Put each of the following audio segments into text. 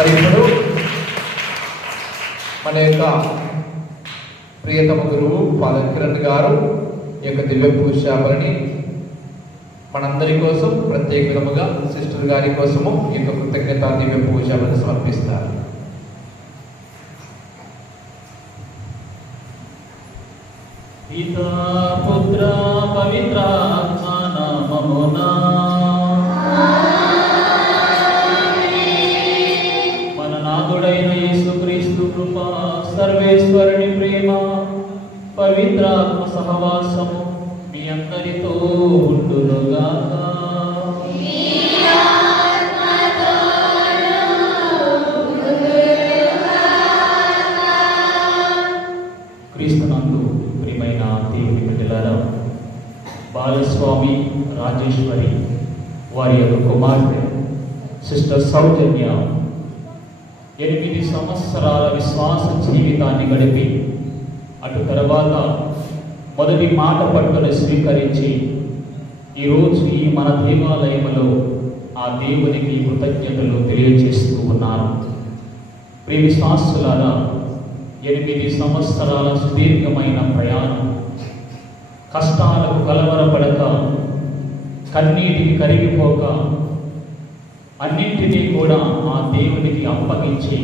మరి ఇప్పుడు మన యొక్క ప్రియతమ గురువు ఫాదర్ కిరణ్ గారు ఈ యొక్క దివ్య పూజాపలని మనందరి కోసం ప్రత్యేక విధముగా సిస్టర్ గారి కోసము ఈ యొక్క కృతజ్ఞత దివ్య పూజాపలని సమర్పిస్తారు. పితా పుత్ర పవిత్రాత్మ నామమునా మన నాథుడైన యేసుక్రీస్తు కృప, సర్వేశ్వరుని ప్రేమ, పవిత్రాత్మ సహవాసము మీ అందరితో ఉండునుగాక. క్రీస్తునందు ప్రియమైన దేవుని బిడ్డలారా, బాలస్వామి రాజేశ్వరి వారి యొక్క కుమార్తె సిస్టర్ సౌజన్య 8 సంవత్సరాల విశ్వాస జీవితాన్ని గడిపి అటు తర్వాత మొదటి మాట పట్టును స్వీకరించి ఈరోజు ఈ మన దేవాలయంలో ఆ దేవునికి కృతజ్ఞతలు తెలియజేస్తూ ఉన్నారు. ప్రియ విశ్వాసులారా, 8 సంవత్సరాల సుదీర్ఘమైన ప్రయాణం, కష్టాలకు కలవరపడక, కన్నీటికి కరిగిపోక, అన్నింటినీ కూడా ఆ దేవునికి అప్పగించి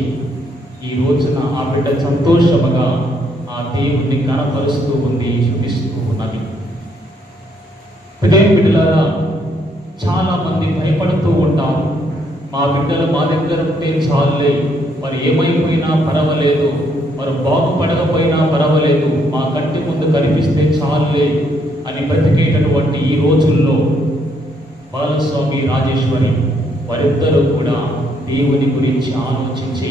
ఈ రోజున ఆ బిడ్డ సంతోషముగా ఆ దేవుణ్ణి కనపరుస్తూ ఉంది, చూపిస్తూ ఉన్నది. హృదయ బిడ్డలారా, చాలా మంది భయపడుతూ ఉంటారు. మా బిడ్డలు మా దగ్గర ఉంటే చాలులే, మరి ఏమైపోయినా పర్వాలేదు, మరి బాగుపడకపోయినా పర్వాలేదు, మా కంటి ముందు కనిపిస్తే చాలులే అని బ్రతికేటటువంటి ఈ రోజుల్లో బాలస్వామి రాజేశ్వరి వారిద్దరూ కూడా దేవుని గురించి ఆలోచించి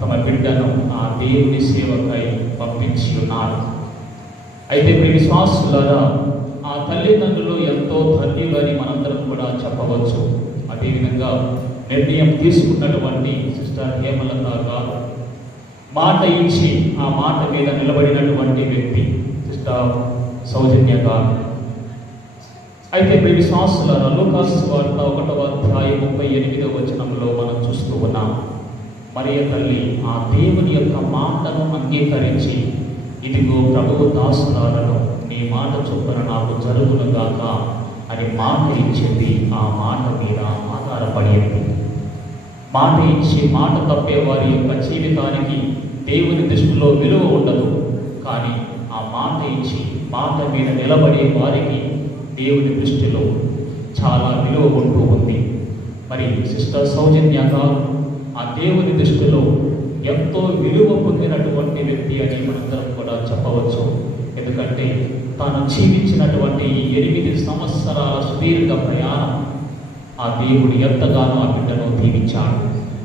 తమ బిడ్డను ఆ దేవుని సేవకై పంపించి ఉన్నారు. అయితే ప్రియ విశ్వాసులారా, ఆ తల్లిదండ్రులు ఎంతో ధన్యులని మనందరం కూడా చెప్పవచ్చు. అదేవిధంగా నిర్ణయం తీసుకున్నటువంటి సిస్టర్ హేమలత గారు, మాట ఇచ్చి ఆ మాట మీద నిలబడినటువంటి వ్యక్తి సిస్టర్ సౌజన్య గారు. అయితే ప్రియ విశ్వాసులారా, లూకాసు వార్త 1వ అధ్యాయం 38వ వచనంలో మనం చూస్తూ ఉన్నాం. మరియ తల్లి ఆ దేవుని యొక్క మాటను అంగీకరించి, ఇదిగో ప్రభువు దాసురాలను, నీ మాట చొప్పున నాకు జరుగునుగాక అని మాట ఇచ్చింది. ఆ మాట మీద ఆధారపడింది. మాట ఇచ్చి మాట తప్పే వారి యొక్క జీవితానికి దేవుని దృష్టిలో విలువ ఉండదు. కానీ ఆ మాట ఇచ్చి మాట మీద నిలబడే వారికి దేవుని దృష్టిలో చాలా విలువ ఉంటూ ఉంది. మరి సిస్టర్ సౌజన్య గారు ఆ దేవుని దృష్టిలో ఎంతో విలువ పొందినటువంటి వ్యక్తి అని మనందరం కూడా చెప్పవచ్చు. ఎందుకంటే తాను జీవించినటువంటి ఈ 8 సంవత్సరాల సుదీర్ఘ ప్రయాణం ఆ దేవుడు ఎంతగానో ఆ బిడ్డను దీవించాడు.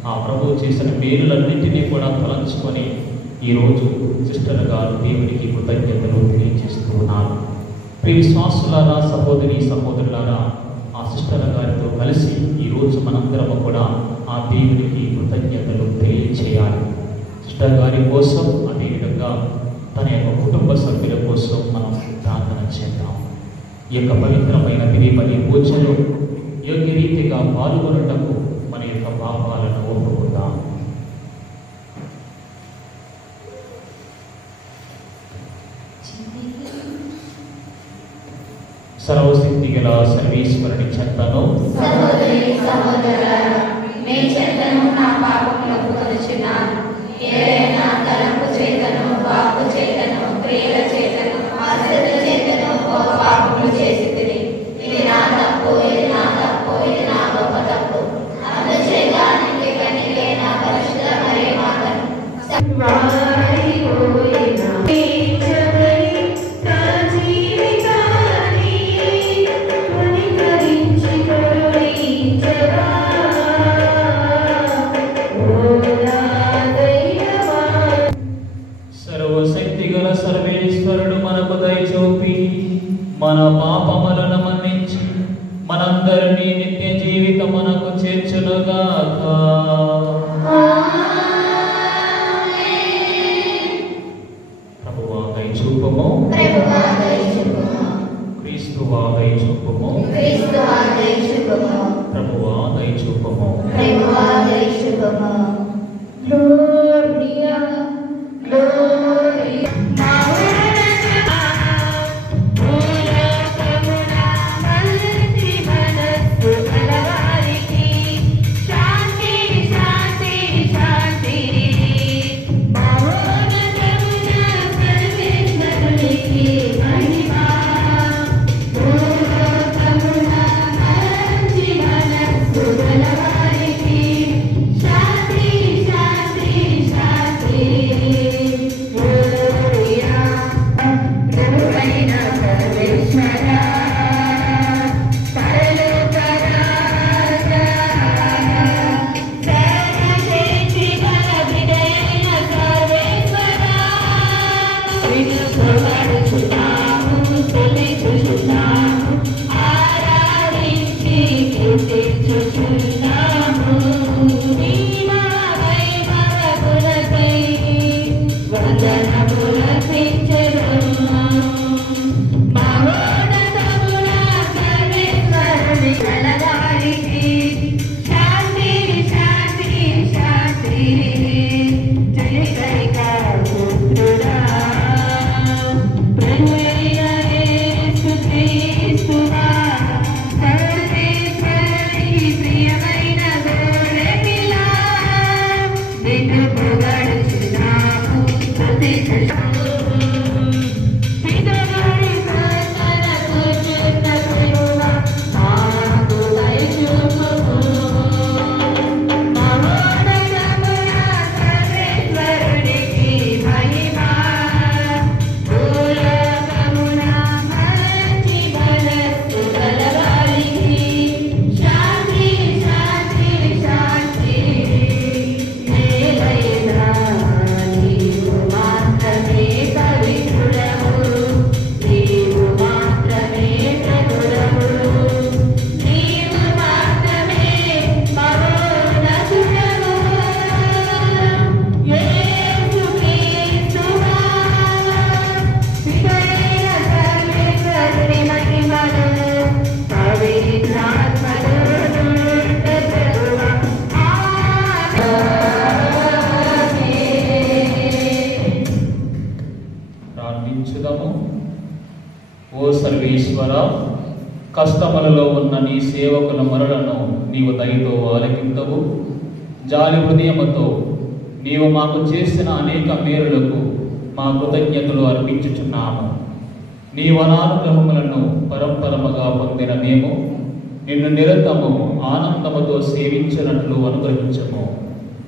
ఆ ప్రభువు చేసిన మేలులన్నింటినీ కూడా తలంచుకొని ఈరోజు సిస్టర్ గారు దేవునికి కృతజ్ఞతలు తెలియజేస్తూ ఉన్నారు. ప్రియ విశ్వాసులారా, సహోదరి సహోదరులారా, ఆ సిస్టర్ గారితో కలిసి ఈరోజు మనందరము కూడా ఆ దేవునికి కృతజ్ఞతలు తెలియచేయాలి. సిస్టర్ గారి కోసం, అదేవిధంగా తన యొక్క కుటుంబ సభ్యుల కోసం మనం ప్రార్థన చేద్దాం. ఈ యొక్క పవిత్రమైన దివ్యబలి పూజలో యోగ్య రీతిగా పాల్గొనటకు మన యొక్క పాపాలను ఒప్పుకుందాం. సర్వశక్తి గల సర్వేశ్వరుని చెంతను, సహోదరి సహోదరులారా, మీ చెంతను నా పాపములకు కొలుచున్నాను. ఏదైనా తలంపు చేతను, వాక్కు చేతను, క్రియల చేతను, అశ్రద్ధ చేతను పాపములు చేసి తిని, ఇది నా తప్పు, ఇది నా తప్పు, ఇది నా గొప్ప తప్పు. అందుచేత నీకే నా పరిశుద్ధ మరియ మాతను సర్వశక్తిగల సర్వేశ్వరుడు మనకు దయచూపి మన పాపములను మన్నించి మనందరినీ నిత్య జీవితమునకు చేర్చునుగాక. ప్రభువా దయచూపుము, క్రీస్తువా దయచూపుము, ప్రభువా దయచూపుము. ప్రార్థించుదాము. ఓ సర్వేశ్వర, కష్టములలో ఉన్న నీ సేవకుల మొరలను నీవు దయతో ఆలకించవు. జాలి హృదయముతో నీవు మాకు చేసిన అనేక మేలులకు మా కృతజ్ఞతలు అర్పించుచున్నాము. నీ వనానుగ్రహములను పరంపరముగా పొందిన మేము నిన్ను నిరంతరము ఆనందముతో సేవించినట్లు అనుగ్రహించము.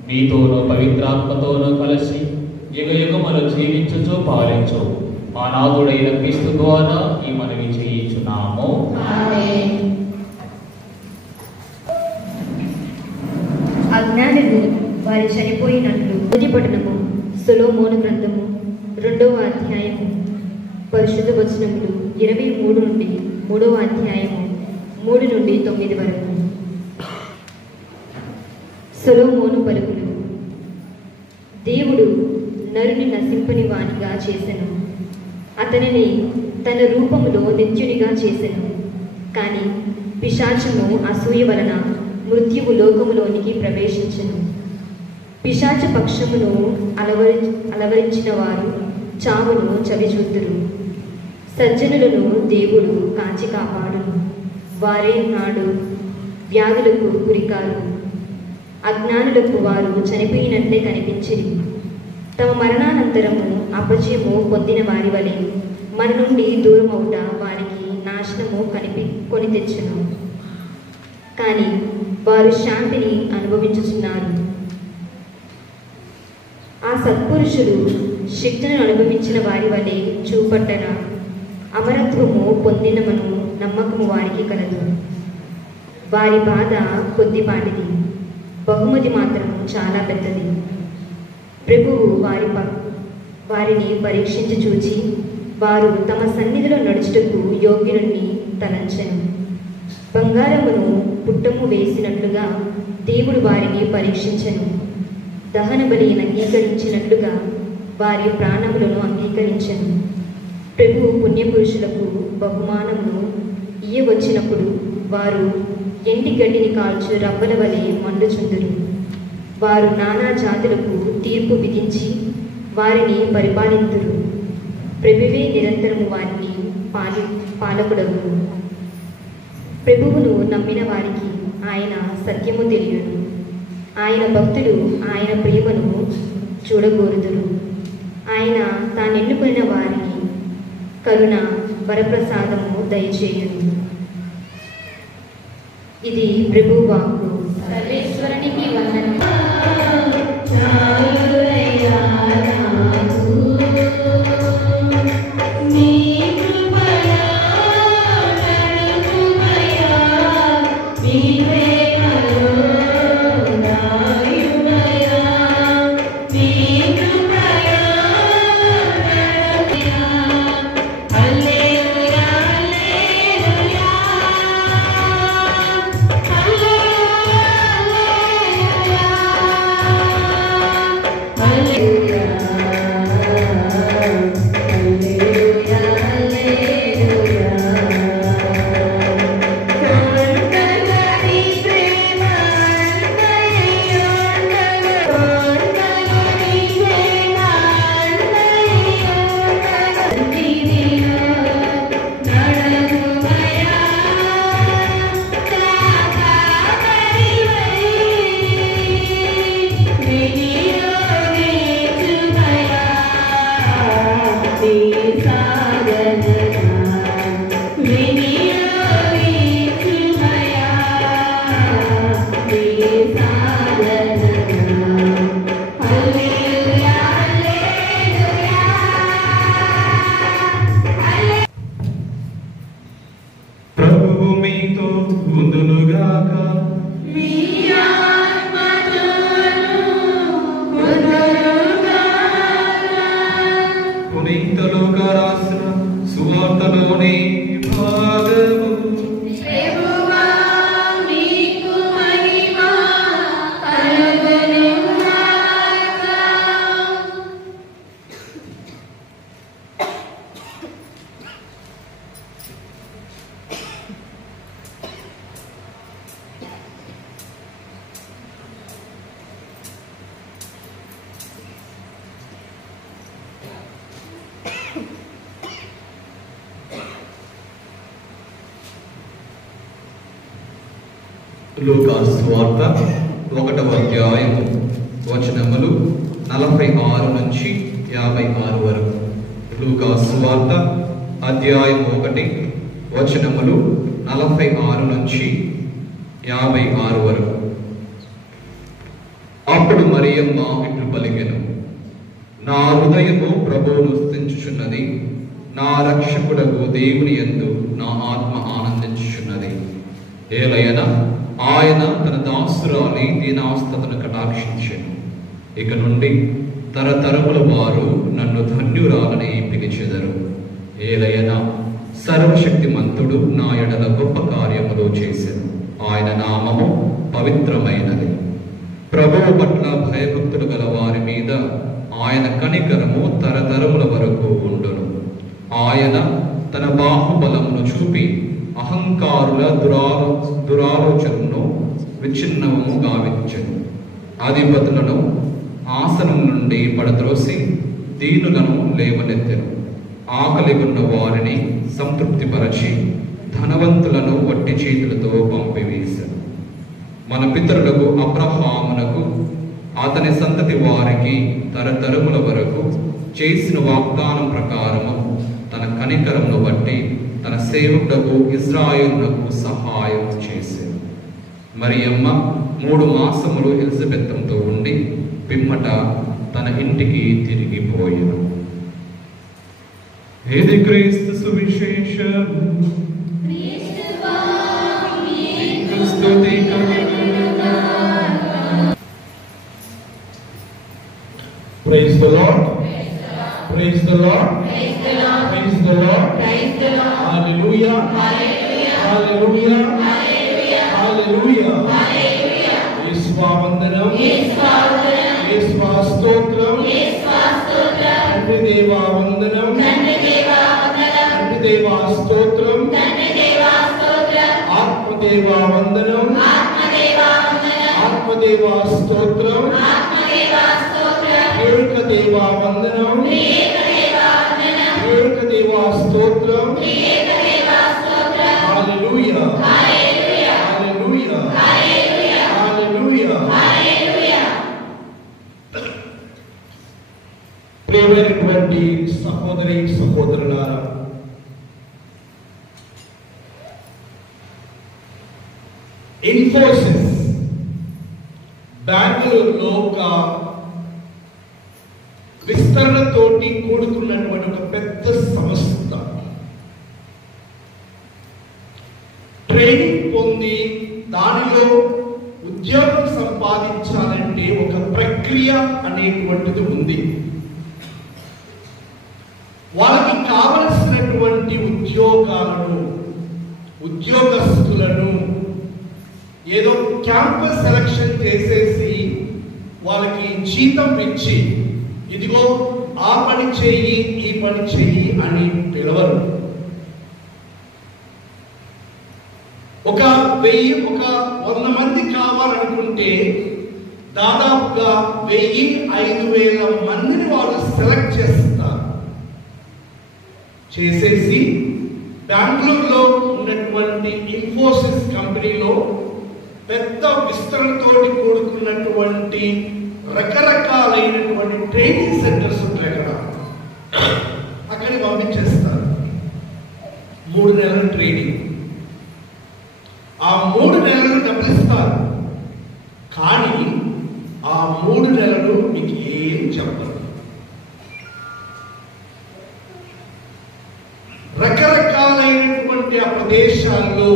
నీతోనూ పవిత్రాత్మతోనూ కలిసి యుగ యుగములు జీవించుచు పాలించు. మా నాథుడైన క్రీస్తు ద్వారా ఈ మనవి చేయించున్నాము. అజ్ఞానులు వారి చనిపోయినట్లు మొదటిపట్టణము సొలొమోను గ్రంథము 2వ అధ్యాయము పరిశుద్ధ వచనములు 23 నుండి 3వ అధ్యాయము 3 నుండి 9 వరకు. సొలొమోను పలుకులు. దేవుడు నరుని నశింపని వానిగా చేసెను, అతనిని తన రూపములో నిత్యునిగా చేసెను. కానీ పిశాచము అసూయ వలన మృత్యువు లోకములోనికి ప్రవేశించెను. పిశాచ పక్షమును అలవరించిన వారు చావును చవిచూతురు. సజ్జనులను దేవుడు కాచి కాపాడును, వారే నాడు వ్యాధులకు గురికారు. అజ్ఞానులకు వారు చనిపోయినట్లే కనిపించిరి. తమ మరణానంతరము అపజయము పొందిన వారి వలె మన నుండి దూరమవుట వారికి నాశనము కొని తెచ్చును. కానీ వారు శాంతిని అనుభవించుచున్నారు. ఆ సత్పురుషులు శక్తిని అనుభవించిన వారి వలె చూపట్టన అమరత్వము పొందినమను నమ్మకము వారికి కలదు. వారి బాధ కొద్దిపాటిది, బహుమతి మాత్రం చాలా పెద్దది. ప్రభువు వారిని పరీక్షించి చూచి వారు తమ సన్నిధిలో నడుచుటకు యోగ్యుని తలంచెను. బంగారమును పుట్టము వేసినట్లుగా దేవుడు వారిని పరీక్షించెను. దహన బలిని అంగీకరించినట్లుగా వారి ప్రాణములను అంగీకరించెను. ప్రభువు పుణ్యపురుషులకు బహుమానమును ఇయ్యవచ్చినప్పుడు వారు ఎండి గడ్డిని కాల్చు రవ్వల వలె మండుచుందురు. వారు నానా జాతులకు తీర్పు విధించి వారిని పరిపాలింతురు. ప్రభువే నిరంతరము వారిని పాలకుడగు. ప్రభువును నమ్మిన వారికి ఆయన సత్యము తెలియను. ఆయన భక్తులు ఆయన ప్రేమను చూడగోరుదురు. ఆయన తానెన్నుకున్న వారికి కరుణ వరప్రసాదము దయచేయును. ఇది ప్రభువు వాక్కు. సర్వేశ్వరునికి వందనము. Hallelujah. ప్రభువు మీతో ఉండునుగాక. పునీత లూకా రాసిన సువార్తలోని భాగము. లూకా సువార్త 1వ అధ్యాయము వచనములు 46 నుంచి 56 వరకు. లూకా సువార్త అధ్యాయం 1 వచనములు 46 నుంచి 56 వరకు. అప్పుడు మరియమ్మ ఇట్లు పలికెను, నా హృదయము ప్రభువును స్తుతించుచున్నది, నా రక్షకుడగు దేవుని యందు నా ఆత్మ ఆనందించుచున్నది. ఏలయన ఆయన తన దాసురాలి దీనావస్థను కటాక్షించెను. ఇక నుండి తరతరముల వారు నన్ను ధన్యురాలని పిలిచెదరు. ఏలయన సర్వశక్తిమంతుడు నా ఎడల గొప్ప కార్యములు చేసెను. ఆయన నామము పవిత్రమైనది. ప్రభువు పట్ల భయభక్తులు గల వారి మీద ఆయన కనికరము తరతరముల వరకు ఉండును. ఆయన తన బాహుబలమును చూపి అహంకారుల దురాలోచనను విచ్ఛిన్నము గావించెను. అధిపతులను ఆసనం నుండి పడద్రోసి దీనులను లేవనెత్తెను. ఆకలి ఉన్న వారిని సంతృప్తిపరచి ధనవంతులను వట్టి చేతులతో పంపివేశాను. మన పితరులకు అబ్రహామునకు అతని సంతతి వారికి తరతరముల వరకు చేసిన వాగ్దానం ప్రకారము తన కనికరమును బట్టి తన సేవకులకు ఇజ్రాయేలునకు సహాయం చేశాను. మరియమ్మ 3 మాసములు ఎలిజబెత్తో ఉండి పిమ్మట తన ఇంటికి తిరిగిపోయెను. ఇది క్రీస్తు సువిశేషం. స్తుతి Praise the Lord. Praise the Lord. Praise the Lord. Hallelujah. Hallelujah. Hallelujah. యేసువా వందనం. యేసువా స్తోత్రం. తండ్రి దేవా వందనం. తండ్రి దేవా స్తోత్రం. ఆత్మదేవా వందనం. ఆత్మదేవా స్తోత్రం. ఏకదేవా వందనం. ఏకదేవా స్తోత్రం. హల్లెలూయా. హల్లెలూయా. హల్లెలూయా. ప్రియమైనటువంటి సహోదరి సహోదరులారా, ఇన్ఫోసిస్ బెంగళూరులో ఒక విస్తరణతోటి కూడుకున్నటువంటి ఒక పెద్ద సంస్థ. ట్రైనింగ్ పొంది దానిలో ఉద్యోగం సంపాదించాలంటే ఒక ప్రక్రియ అనేటువంటిది ఉంది. వాళ్ళకి కావలసినటువంటి ఉద్యోగస్తులను ఏదో క్యాంపస్ సెలక్షన్ చేసేసి వాళ్ళకి జీతం ఇచ్చి ఇదిగో ఆ పని చెయ్యి ఈ పని చెయ్యి అని పిలవరు. ఒక 100 మంది కావాలనుకుంటే దాదాపుగా 1000-5000 మందిని వాళ్ళు సెలెక్ట్ చేస్తారు. చేసేసి బెంగళూరులో ఉన్నటువంటి ఇన్ఫోసిస్ కంపెనీలో పెద్ద విస్తరణతోటి కూడుకున్నటువంటి రకరకాలైనటువంటి ట్రైనింగ్ సెంటర్స్ ఉంటాయి కదా, అక్కడికి పంపించేస్తారు. 3 నెలల ట్రైనింగ్. ఆ 3 నెలలు డబ్బులు ఇస్తారు. చెప్పరు. రకరకాలైనటువంటి ఆ ప్రదేశాల్లో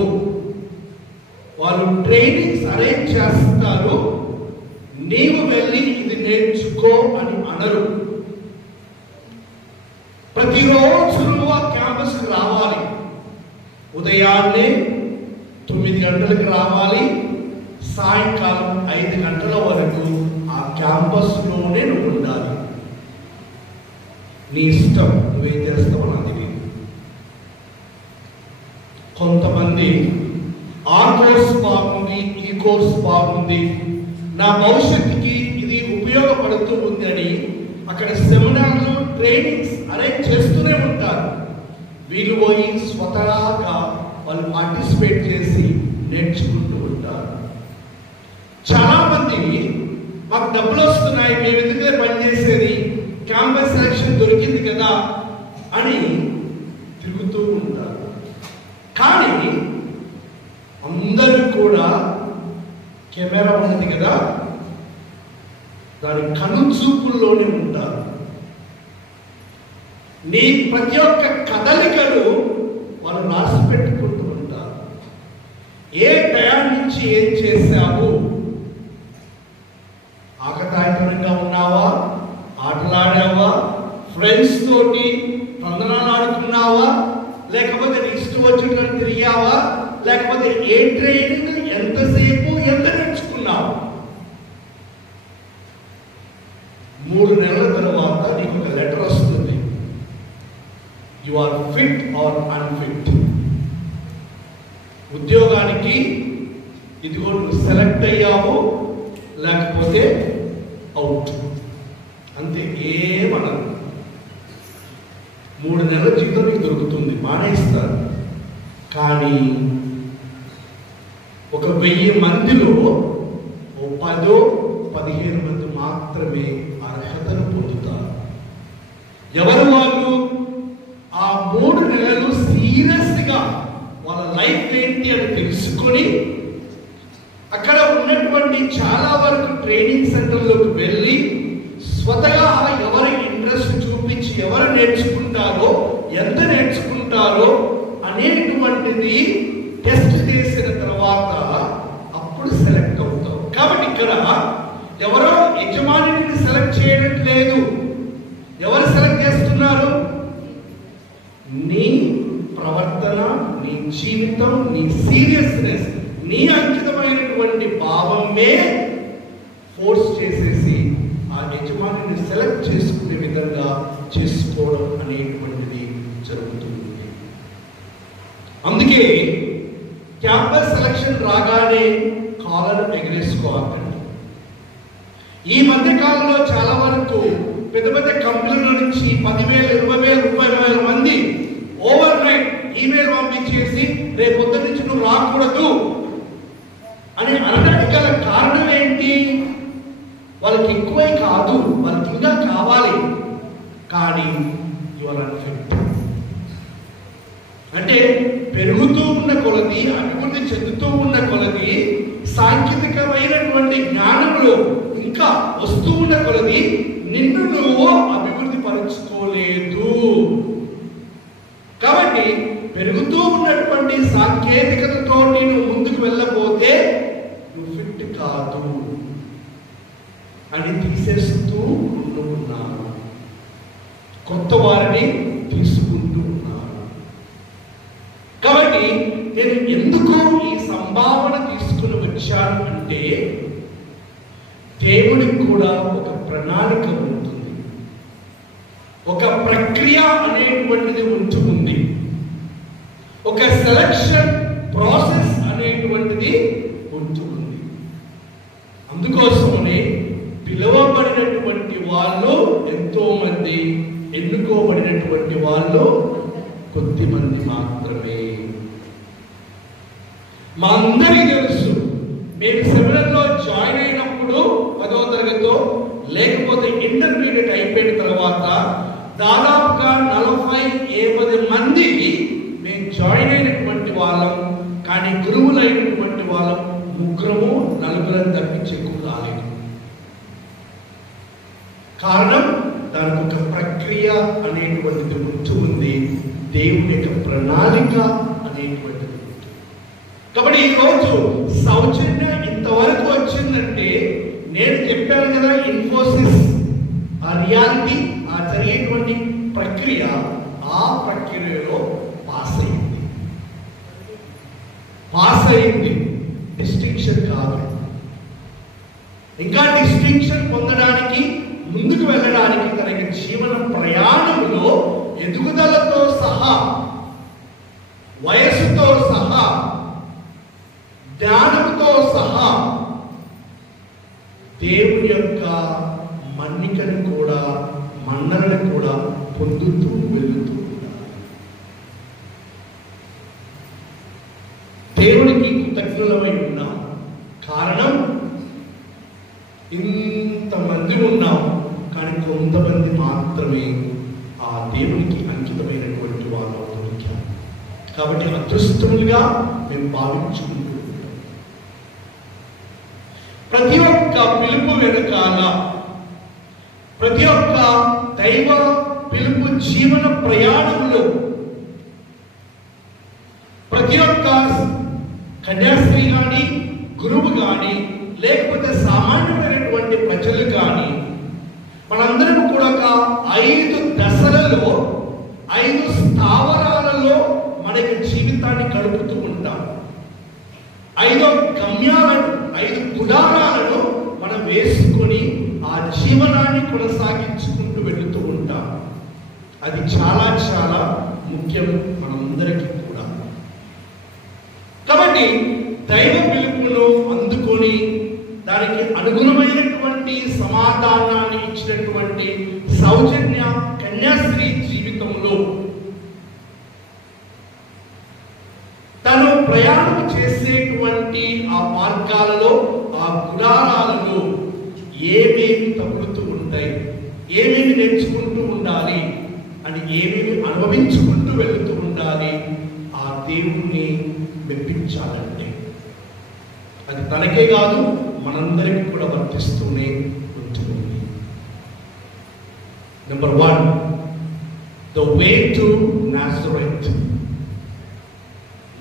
వాళ్ళు ట్రైనింగ్స్ అరేంజ్ చేస్తారు. నీవు వెళ్ళి ఇది నేర్చుకో అని అనరు. ప్రతిరోజు నువ్వు ఆ క్యాంపస్కి రావాలి. ఉదయాన్నే 9 గంటలకు రావాలి, సాయంకాలం 5 గంటల వరకు ఆ క్యాంపస్లోనే నువ్వు ఉండాలి. నీ ఇష్టం, నువ్వేం చేస్తావో నాకు తెలియదు. కొంతమంది ఆ కోర్స్ బాగుంది, ఈ కోర్స్ బాగుంది, నా భవిష్యత్తుకి ఇది ఉపయోగపడుతూ ఉంది అని అక్కడ సెమినార్లు, ట్రైనింగ్స్ అరేంజ్ చేస్తూనే ఉంటారు. వీళ్ళు పోయి స్వతహాగా వాళ్ళు పార్టిసిపేట్ చేసి నేర్చుకుంటూ ఉంటారు. చాలా మంది మాకు డబ్బులు వస్తున్నాయి, మేము ఎందుకంటే పనిచేసేది, క్యాంపస్ సెలక్షన్ దొరికింది కదా అని తిరుగుతూ ఉంటారు. కానీ అందరూ కూడా కెమెరా ఉన్నది కదా, దాని కను చూపుల్లోనే ఉంటారు. నీ ప్రతి ఒక్క కదలికలు వాళ్ళు రాసి పెట్టుకుంటూ ఉంటారు. ఏ టైం నుంచి ఏం చేశావు, ఆకతాయితనంగా ఉన్నావా, ఆటలాడావా, ఫ్రెండ్స్ తోటి తందనాలు ఆడుకున్నావా, లేకపోతే నీ ఇష్టం వచ్చినట్టు తిరిగావా, లేకపోతే ఏ ట్రైనింగ్ ఎంతసేపు ఎంత నేర్చుకున్నావు. 3 నెలల తర్వాత నీకు ఒక లెటర్ వస్తుంది, you are fit or unfit. ఉద్యోగానికి ఇదిగో నువ్వు సెలెక్ట్ అయ్యావు, లేకపోతే అవుట్, అంతే. ఏమనదు. 3 నెలల జీతం నీకు దొరుకుతుంది, మానేస్తారు. కానీ ఒక 1000 మందిలో 10-15 మంది మాత్రమే అర్హతను పొందుతారు. ఎవరు వాళ్ళు? ఆ 3 నెలలు సీరియస్ గా వాళ్ళ లైఫ్ ఏంటి అని తెలుసుకొని అక్కడ ఉన్నటువంటి చాలా వరకు ట్రైనింగ్ సెంటర్లోకి వెళ్ళి స్వతగా ఎవరి ఇంట్రెస్ట్ చూపించి ఎవరు నేర్చుకుంటారో, ఎంత నేర్చుకుంటారో అనేటువంటిది టెస్ట్ చేసిన తర్వాత అప్పుడు సెలెక్ట్ అవుతాం. కాబట్టి ఇక్కడ ఎవరో యజమానిని సెలెక్ట్ చేయడం లేదు. ఎవరు సెలెక్ట్ చేస్తున్నారు? నీ ప్రవర్తన, నీ జీవితం, నీ సీరియస్నెస్, నీ అంకితమైనటువంటి భావమే ఫోర్స్ చేసేసి ఆ యజమానిని సెలెక్ట్ చేసుకునే విధంగా చేసుకోవడం అనేటువంటిది జరుగుతుంది. అందుకే క్యాంపస్ సెలక్షన్ రాగానే కాలర్ ఎగరేసుకోవాలి. ఈ మధ్య కాలంలో చాలా వరకు పెద్ద పెద్ద కంపెనీల నుంచి 10,000, 20,000, 30,000 మంది ఓవర్ నైట్ ఈమెయిల్ పంపించేసి రేపు పొద్దు నుంచి నువ్వు రాకూడదు అని అనడానికి గల కారణం ఏంటి? వాళ్ళకి ఎక్కువే కాదు, వాళ్ళకి ఇంకా కావాలి, కానీ యువర్ అన్ఫిట్. అంటే పెరుగుతూ ఉన్న కొలది, అభివృద్ధి చెందుతూ ఉన్న కొలది, సాంకేతికమైనటువంటి జ్ఞానంలో ఇంకా వస్తూ ఉన్న కొలది నిన్ను నువ్వు అభివృద్ధి పరుచుకోలేదు. కాబట్టి పెరుగుతూ ఉన్నటువంటి సాంకేతికతతో నేను ముందుకు వెళ్ళకపోతే నువ్వు ఫిట్ కాదు అని తీసేస్తూ ఉన్నాను. కొత్త వారిని తీసుకుంటూ ఉన్నాను. కాబట్టి నేను ఎందుకు ఈ సంభావన తీసుకుని వచ్చాను అంటే దేవుడికి కూడా ఒక ప్రణాళిక ఉంటుంది, ఒక ప్రక్రియ అనేటువంటిది ఉంటుంది, ఒక సెలక్షన్ ప్రాసెస్ అనేటువంటిది ఉంటుంది. అందుకోసమనే పిలువబడినటువంటి వాళ్ళు ఎంతో మంది, ఎన్నుకోబడినటువంటి వాళ్ళు కొద్ది మంది మాత్రమే. మా అందరికీ తెలుసు, మేము సెమినార్లో జాయిన్ అయినప్పుడు 10వ తరగతిలో, లేకపోతే ఇంటర్మీడియట్ అయిపోయిన తర్వాత దాదాపుగా 40-50 మంది మేము జాయిన్ అయినటువంటి వాళ్ళం. కానీ గురువులైనటువంటి వాళ్ళం 3-4 తప్పించి ఎక్కువ రాలేదు. కారణం దానికి ఒక ప్రక్రియ అనేటువంటిది ఉంటూ ఉంది, దేవుని యొక్క ప్రణాళిక అనేటువంటిది ఉంటుంది. కాబట్టి ఈరోజు సౌజన్య ఇంతవరకు వచ్చిందంటే నేను చెప్పాను కదా, ఇన్ఫోసిస్ ఆ రియాలిటీ ఆ జరిగేటువంటి ప్రక్రియ, ఆ ప్రక్రియలో పాస్ అయింది. డిస్టింక్షన్ కాదు. ఇంకా డిస్టింక్షన్ పొందడానికి, ముందుకు వెళ్ళడానికి తన జీవన ప్రయాణంలో ఎదుగుదలతో సహా, వయస్సుతో సహా, జ్ఞానంతో సహా దేవుని యొక్క మన్నికను కూడా, మన్నలను కూడా పొందుతూ వెళుతూ ఉండాలి. దేవునికి కృతజ్ఞులమై ఉన్నాం. కారణం ఇంతమంది ఉన్నాం, కానీ కొంతమంది మాత్రమే ఆ దేవునికి అంకితమైనటువంటి వాళ్ళు దొరికారు. కాబట్టి అదృష్టములుగా మేము భావించుకుంటూ ప్రతి ఒక్క పిలుపు వెనుకాల, ప్రతి ఒక్క దైవ పిలుపు జీవన ప్రయాణంలో ప్రతి ఒక్క కన్యాస్త్రీ కానీ, గురువు కానీ, లేకపోతే సామాన్యమైనటువంటి ప్రజలు కానీ, మనందరం కూడా ఒక 5 దశలలో, 5 స్థావరాలలో మనకి జీవితాన్ని గడుపుతూ ఉంటాం. 5 గమ్యాలను, 5 గుడారాలను మనం వేసుకొని ఆ జీవనాన్ని కొనసాగించుకుంటూ వెళుతూ ఉంటాం. అది చాలా చాలా ముఖ్యం మనందరికీ కూడా. కాబట్టి దైవ పిలుపును అందుకొని దానికి అనుగుణమైనటువంటి సమాధానాన్ని ఇచ్చినటువంటి సౌజన్య కన్యాస్త్రీ జీవితంలో తను ప్రయాణం చేసేటువంటి ఆ మార్గాలలో, ఆ గుడారాలలో ఏమేమి తగులుతూ ఉంటాయి, ఏమేమి నేర్చుకుంటూ ఉండాలి అని, ఏమేమి అనుభవించుకుంటూ వెళుతూ ఉండాలి ఆ దేవుణ్ణి మెప్పించాలంటే, అది తనకే కాదు మనందరికీ కూడా వర్తిస్తూనే ఉంటుంది. Number 1, the way to Nazareth.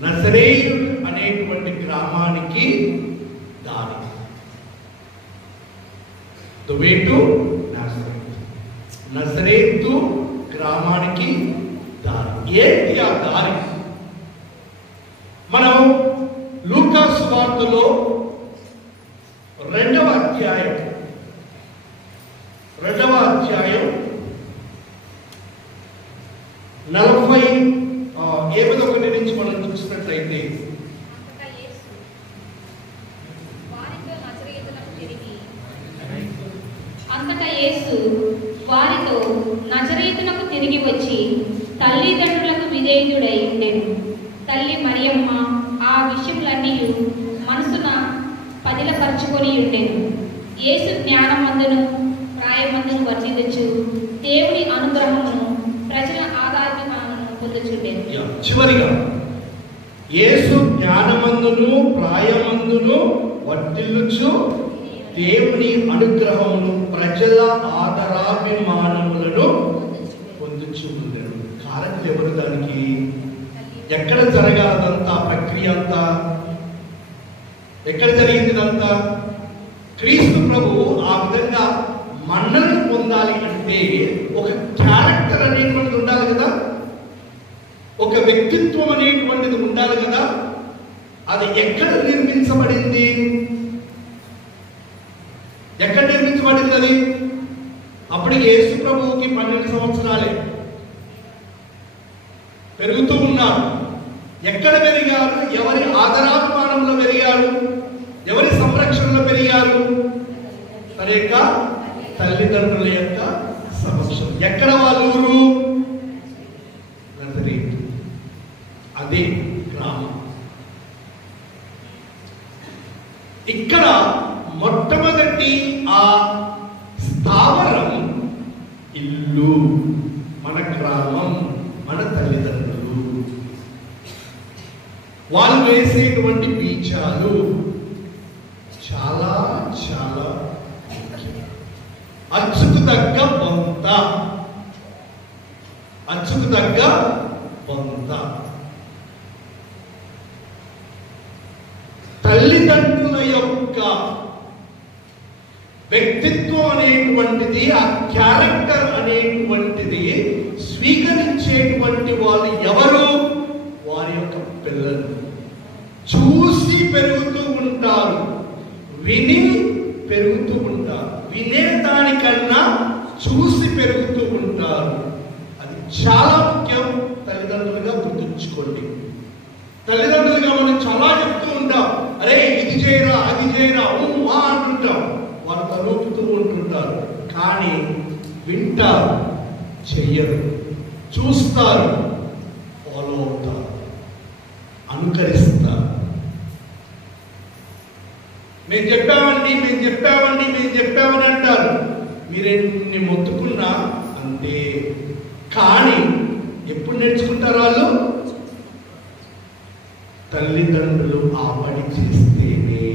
నజరేయుడు అనేటువంటి గ్రామానికి దారి. The way to Nazareth. నజరేతు గ్రామానికి దారి. ఏంటి ఆ దారి? మనం లూకా సువార్తలో 2వ అధ్యాయం 41 నుంచి మనం చూసినట్లయితే, అంతటా యేసు వారితో నజరేతునకు తిరిగి వచ్చి తల్లిదండ్రులకు విధేయుడై ఉండెను. తల్లి మరియమ్మ ఆ విషయములన్నీ మనసున పదిలపరుచుకొని ఉండెను. యేసు జ్ఞానమందును ప్రాయమందును వర్ధిల్లుచు దేవుని అనుగ్రహమును ప్రజల ఆదాయమును పొందుచుండెను. చివరిగా యేసు జ్ఞానమందును ప్రాయమందును వర్ధిల్లుచు దేవుని అనుగ్రహమును ప్రజల ఆదరాభిమానములను పొందుచు ఉండెను. కారణం ఎవరు దానికి? ఎక్కడ జరగాలంతా ప్రక్రియ అంతా? ఎక్కడ జరిగిందంతా? క్రీస్తు ప్రభువు ఆ విధంగా మన్నలను పొందాలి అంటే ఒక క్యారెక్టర్ అనేటువంటిది ఉండాలి కదా, ఒక వ్యక్తిత్వం అనేటువంటిది ఉండాలి కదా. అది ఎక్కడ నిర్మించబడింది? ఎక్కడ నిర్మించబడింది అది? అప్పుడు యేసు ప్రభువుకి 12 సంవత్సరాలే, పెరుగుతూ ఉన్నారు. ఎక్కడ పెరిగారు? ఎవరి ఆదరాభిమానంలో పెరిగారు? ఎవరి సంరక్షణలో పెరిగారు? తన యొక్క తల్లిదండ్రుల యొక్క సమక్షం. ఎక్కడ వాళ్ళ ఊరు? నజరేతు. అదే గ్రామం. ఇక్కడ మొట్టమొదటి ఆ స్థావరం ఇల్లు, మన గ్రామం, మన తల్లిదండ్రులు, వాళ్ళు వేసేటువంటి బీజాలు చాలా చాలా ముఖ్యం. అచ్చుకు తగ్గ పొంత, అచ్చుకు తగ్గ పొంత. తల్లిదండ్రుల యొక్క వ్యక్తిత్వం అనేటువంటిది, ఆ క్యారెక్టర్ అనేటువంటిది స్వీకరించేటువంటి వాళ్ళు ఎవరు? వారి యొక్క పిల్లలు. చూసి పెరుగుతూ ఉంటారు, విని పెరుగుతూ ఉంటారు. వినే దానికన్నా చూసి పెరుగుతూ ఉంటారు. అది చాలా ముఖ్యం. తల్లిదండ్రులుగా గుర్తుంచుకోండి. తల్లిదండ్రులుగా మనం చాలా చెప్తూ ఉంటాం, అరే ఇది చేయరా అది చేయరా అంటుంటాం. వారు తలూపుతూ ఉంటుంటారు, కానీ వింటారు, చెయ్యరు. చూస్తారు, ఫాలో అవుతారు, అనుకరిస్తారు. మేము చెప్పామండి మేము చెప్పామండి మేము చెప్పామని అంటారు. మీరెన్ని మొత్తుకున్నా అంతే. కానీ ఎప్పుడు నేర్చుకుంటారు వాళ్ళు? తల్లిదండ్రులు ఆ పని చేస్తేనే,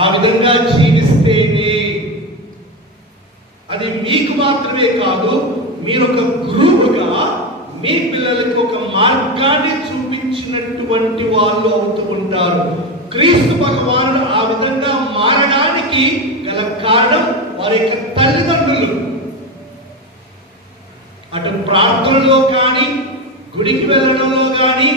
ఆ విధంగా జీవిస్తేనే. అది మీకు మాత్రమే కాదు, మీరు ఒక గురువుగా మీ పిల్లలకి ఒక మార్గాన్ని చూపించినటువంటి వాళ్ళు అవుతూ ఉంటారు. క్రీస్తు భగవానుడు ఆ విధంగా మారడానికి గల కారణం వారి యొక్క తల్లిదండ్రులు. అటు ప్రార్థనలో కానీ, గుడికి వెళ్ళడంలో కానీ,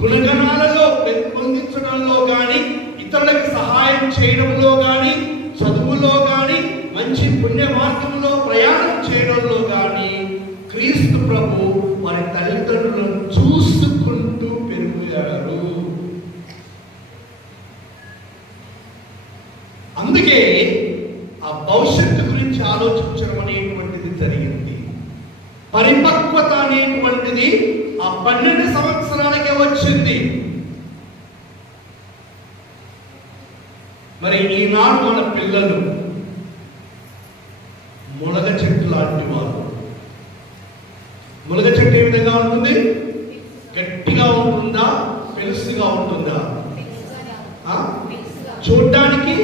గుణగణాలలో పెంపొందించడంలో కానీ, ఇతరులకు సహాయం చేయడంలో కానీ, చదువులో కానీ, మంచి పుణ్య మార్గంలో ప్రయాణం చేయడంలో కానీ క్రీస్తు ప్రభు వారి తల్లిదండ్రులను చూసుకుంటూ పెరిగారు. అందుకే ఆ భవిష్యత్తు గురించి ఆలోచించడం అనేటువంటిది జరిగింది. పరిపక్వత అనేటువంటిది ఆ 12 సంవత్సరాలకే వచ్చింది. మరి ఈనాడు మన పిల్లలు మునగ చెట్టు లాంటి వారు. మునగ చెట్టు ఏ విధంగా ఉంటుంది? గట్టిగా ఉంటుందా, పెలుసుగా ఉంటుందా? చూడ్డానికి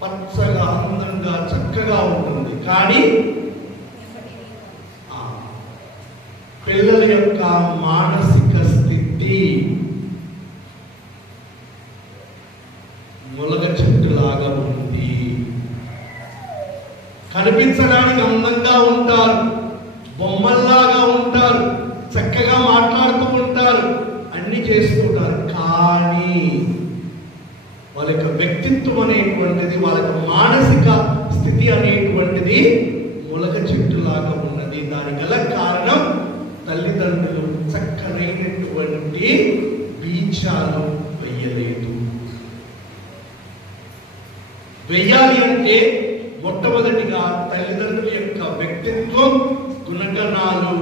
పచ్చగా, అందంగా, చక్కగా ఉంటుంది. కానీ పిల్లల యొక్క మానసిక స్థితి మునగ చెట్టులాగా ఉంది. కనిపించడానికి అందంగా ఉంటారు, బొమ్మల్లాగా ఉంటారు, చక్కగా మాట్లాడుతూ ఉంటారు, అన్ని చేస్తుంటారు. కానీ వాళ్ళ యొక్క వ్యక్తిత్వం అనేటువంటిది, వాళ్ళ యొక్క మానసిక స్థితి అనేటువంటిది మునగ చెట్టులాగా ఉన్నది. దానికి గల కారణం తల్లిదండ్రులు చక్కనైనటువంటి బీజాలు వెయ్యలేదు. వెయ్యాలి అంటే మొట్టమొదటిగా తల్లిదండ్రుల యొక్క వ్యక్తిత్వం, గుణగణాలు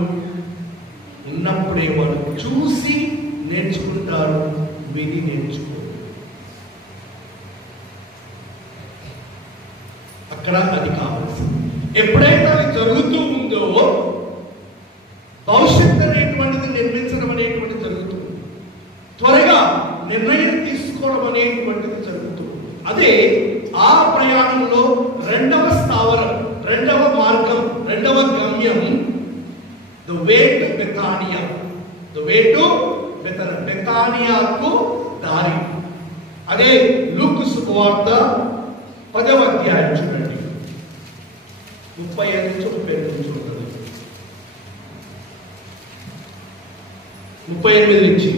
ఉన్నప్పుడే వాళ్ళు చూసి నేర్చుకుంటారు, విని నేర్చుకోరు. అక్కడ అది కావాల్సింది. ఎప్పుడైతే అది జరుగుతూ ఉందో భవిష్యత్తు అనేటువంటిది నిర్మించడం అనేటువంటిది జరుగుతుంది. త్వరగా నిర్ణయం తీసుకోవడం అనేటువంటిది జరుగుతుంది. అదే ఆ ప్రయాణంలో రెండవ స్థావరం, రెండవ మార్గం, రెండవ గమ్యం the way to Bethany. The way to బెతానియాకు దారి. అదే లూకు సువార్త 10వ అధ్యాయం చూడండి, 35 నుంచి 38 చూడండి. 38 నుంచి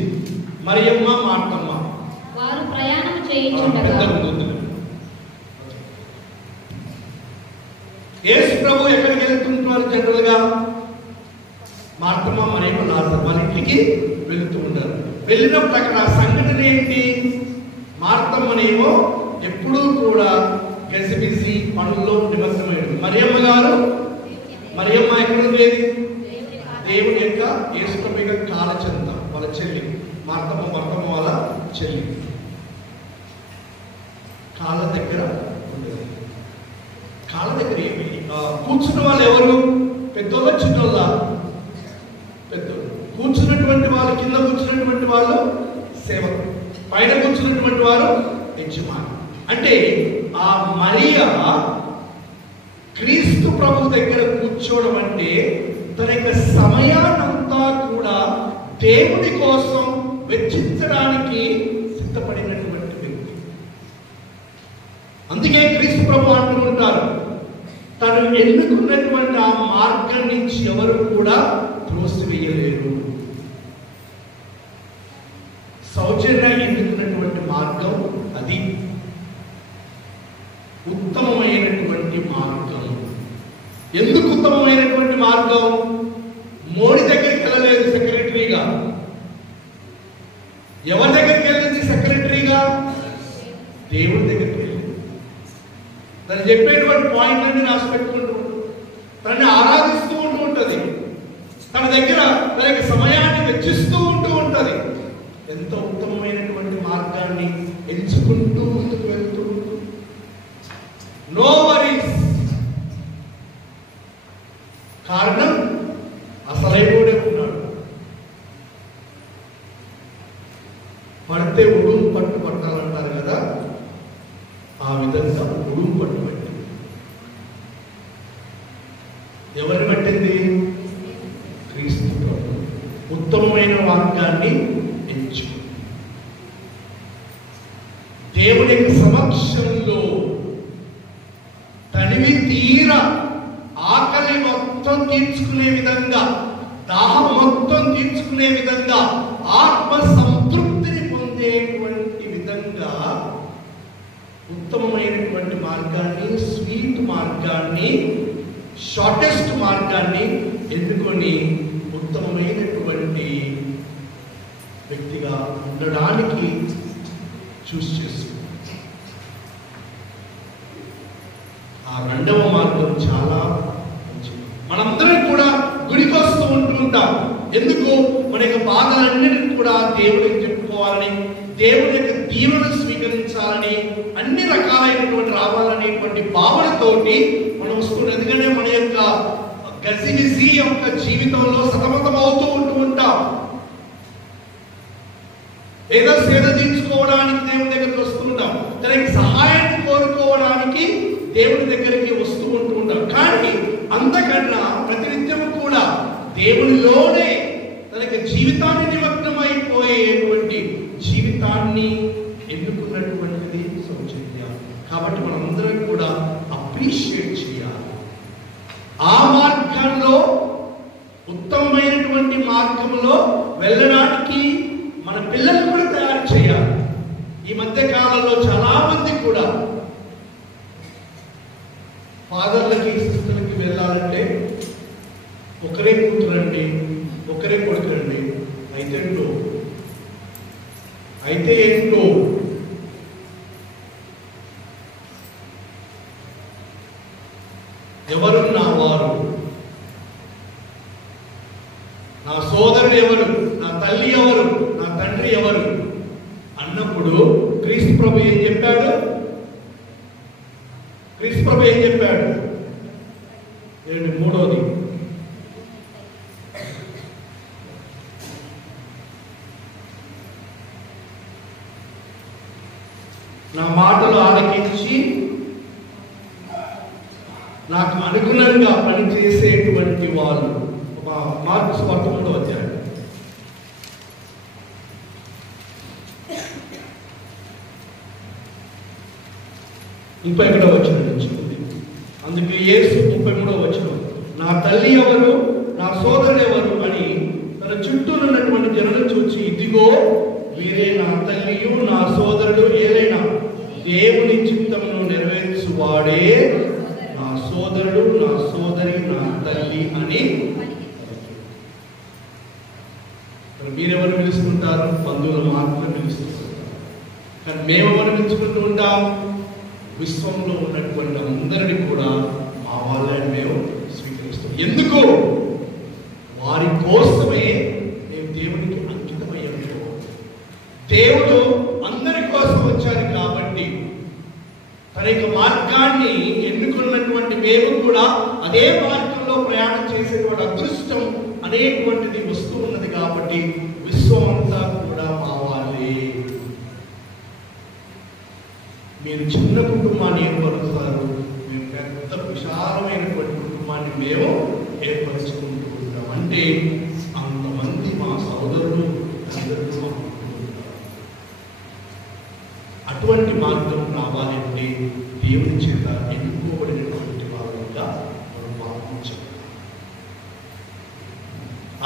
మరియమ్మ మార్తమ్మ వారు ప్రయాణం చేయించుండగా యేసు ప్రభు ఎక్కడికి వెళ్తుంటారు? జనరల్ గా మార్తమ్మ మరియమ్మ లాజరు వాళ్ళ ఇంటికి వెళుతూ ఉంటారు. వెళ్ళినప్పుడు అక్కడ సంఘటన ఏంటి? మార్తమ్మనేమో ఎప్పుడూ కూడా గజిబిజి పనుల్లో నిమగ్నమైంది. మరియమ్మ ఎక్కడ ఉండేది? దేవుని యొక్క యేసు ప్రభు యొక్క కాల చెంత, వాళ్ళ చెల్లి. మార్తమ్మ వాళ్ళ చెల్లి కాళ్ళ దగ్గర ఉండేది. కాళ్ళ దగ్గర ఏమి కూర్చున్న వాళ్ళు ఎవరు? పెద్దోళ్ళ చిన్నోళ్ళ? పెద్దోళ్ళు. కూర్చున్నటువంటి వాళ్ళు, కింద కూర్చున్నటువంటి వాళ్ళు సేవకులు, పైన కూర్చున్నటువంటి వారు యజమాని. అంటే ఆ మరియ క్రీస్తు ప్రభు దగ్గర కూర్చోవడం అంటే తన యొక్క సమయాన్నంతా కూడా దేవుని కోసం వెచ్చించడానికి సిద్ధపడినటువంటి వ్యక్తి. అందుకే క్రీస్తు ప్రభు అంటూ ఉంటారు, తను ఎన్నుకున్నటువంటి ఆ మార్గం నుంచి ఎవరు కూడా త్రోసివేయలేరు. సౌజన్య ఎన్నుకున్నటువంటి మార్గం అది ఉత్తమమైనటువంటి మార్గం. ఎందుకు ఉత్తమమైనటువంటి మార్గం? మోడీ దగ్గరికి వెళ్ళలేదు సెక్రటరీగా. ఎవరి దగ్గరికి వెళ్ళింది సెక్రటరీగా? దేవుడి దగ్గరికి వెళ్ళింది. తను చెప్పేటువంటి పాయింట్ అన్ని రాసి పెట్టుకుంటూ తనని ఆరాధిస్తూ ఉంటూ ఉంటుంది. తన దగ్గర తన యొక్క సమయాన్ని వెచ్చిస్తూ ఉంటూ ఉంటుంది. ఎంత ఉత్తమమైనటువంటి మార్గాన్ని ఎంచుకుంటూ ముందుకు వెళ్తూ నో వరీస్. కారణం అసలైనోడే ఉన్నాడు. పడితే ఉడుము పట్టు పట్టాలంటారు కదా, ఆ విధంగా ఉడుము పట్టు పట్టింది. ఎవరిని పట్టింది? క్రీస్తు ప్రభు. ఉత్తమమైన మార్గాన్ని ఎంచు. దేవుని యొక్క సమక్షంలో తనివి తీర ఆకలి మొత్తం తీర్చుకునే విధంగా, దాహం మొత్తం తీర్చుకునే విధంగా, ఆత్మ సంతృప్తిని పొందేటువంటి విధంగా ఉత్తమమైనటువంటి మార్గాన్ని, స్వీట్ మార్గాన్ని, షార్టెస్ట్ మార్గాన్ని ఎన్నుకొని ఉత్తమమైనటువంటి వ్యక్తిగా ఉండడానికి చూస్ చేసుకుంటాం. ఆ రెండవ మార్గం చాలా మంచిది. మనందరం కూడా గుడికి వస్తూ ఉంటూ ఉంటాం. ఎందుకు? మన యొక్క బాధలన్నిటిని కూడా దేవుడికి చెప్పుకోవాలని, దేవుడి యొక్క దీవెనను స్వీకరించాలని, అన్ని రకాలైనటువంటి రావాలనేటువంటి భావనతోటి మనం వస్తున్నాం. ఎందుకంటే మన యొక్క గజిబిజి యొక్క జీవితంలో సతమతం అవుతూ ఉంటూ ఉంటాం. ఏదో సేద తీర్చుకోవడానికి దేవుడి దగ్గరికి వస్తూ ఉంటాం. తనకి సహాయాన్ని కోరుకోవడానికి దేవుడి దగ్గరికి వస్తూ ఉంటూ ఉంటాం. కానీ అంతకన్నా ప్రతినిత్యం కూడా దేవునిలోనే తనకి జీవితాన్ని నిమగ్నమైపోయేటువంటి జీవితాన్ని ఎన్నుకున్నటువంటిది సౌజన్య. కాబట్టి మనందరం కూడా అప్రిషియేట్ చేయాలి. ఆ మార్గంలో, ఉత్తమమైనటువంటి మార్గంలో వెళ్ళడానికి మన పిల్లలు కూడా తయారు చేయాలి. ఈ మధ్య కాలంలో చాలా మంది కూడా ఫాదర్లకి, సిస్టర్లకి వెళ్ళాలంటే ఒకరే కూతురండి, ఒకరే కొడుకురండి, అయితే ఏంటో ఎవరు నా వారు, నా సోదరుడు ఎవరు, నా తల్లి ఎవరు, నా తండ్రి ఎవరు అన్నప్పుడు క్రీస్తు ప్రభు ఏం చెప్పాడు? క్రీస్తు ప్రభు ఏం చెప్పాడు? ఏంటి? మూడోది, నా మాటలు ఆలకించి నాకు అనుగుణంగా పనిచేసేటువంటి వాళ్ళు. మార్కు సువార్త 3వ అధ్యాయం 31వ వచనం నుంచి. అందుకే యేసు 33వ వచనం, నా తల్లి ఎవరు, నా సోదరుడు ఎవరు అని తన చుట్టూ ఉన్నటువంటి జనులను చూచి, ఇదిగో వీరే నా తల్లియు నా సోదరుడు, ఏదైనా దేవుని చిత్తమును నెరవేర్చువాడే నా సోదరుడు, నా సోదరి, నా తల్లి అని. మీరెవరు పిలుచుకుంటారు? బంధువులు మాత్రమే పిలుచుకుంటారు. కానీ మేమెవరు పిలుచుకుంటూ ఉంటాం? విశ్వంలో ఉన్నటువంటి అందరినీ కూడా మా వాళ్ళని మేము స్వీకరిస్తాం. ఎందుకు? వారి కోసమే మేము దేవునికి అంకితమయ్యాము. దేవుడు అందరి కోసం వచ్చారు కాబట్టి తన యొక్క మార్గాన్ని ఎన్నుకున్నటువంటి మేము కూడా అదే మార్గంలో ప్రయాణం చేసేటువంటి అదృష్టం అనేటువంటిది వస్తూ ఉన్నది. కాబట్టి విశ్వం అంతా కూడా మా వాళ్ళే. మీరు చిన్న కుటుంబాన్ని ఏర్పరుస్తారు, మేము పెద్ద విశాలమైనటువంటి కుటుంబాన్ని మేము ఏర్పరచుకుంటూ ఉంటాం. అంటే అంతమంది మా సోదరులు అందరూ మా కుటుంబం. అటువంటి మార్గం రావాలంటే దేవుని చేత ఎన్నుకోబడినటువంటి వాళ్ళగా మనం భావించాలి.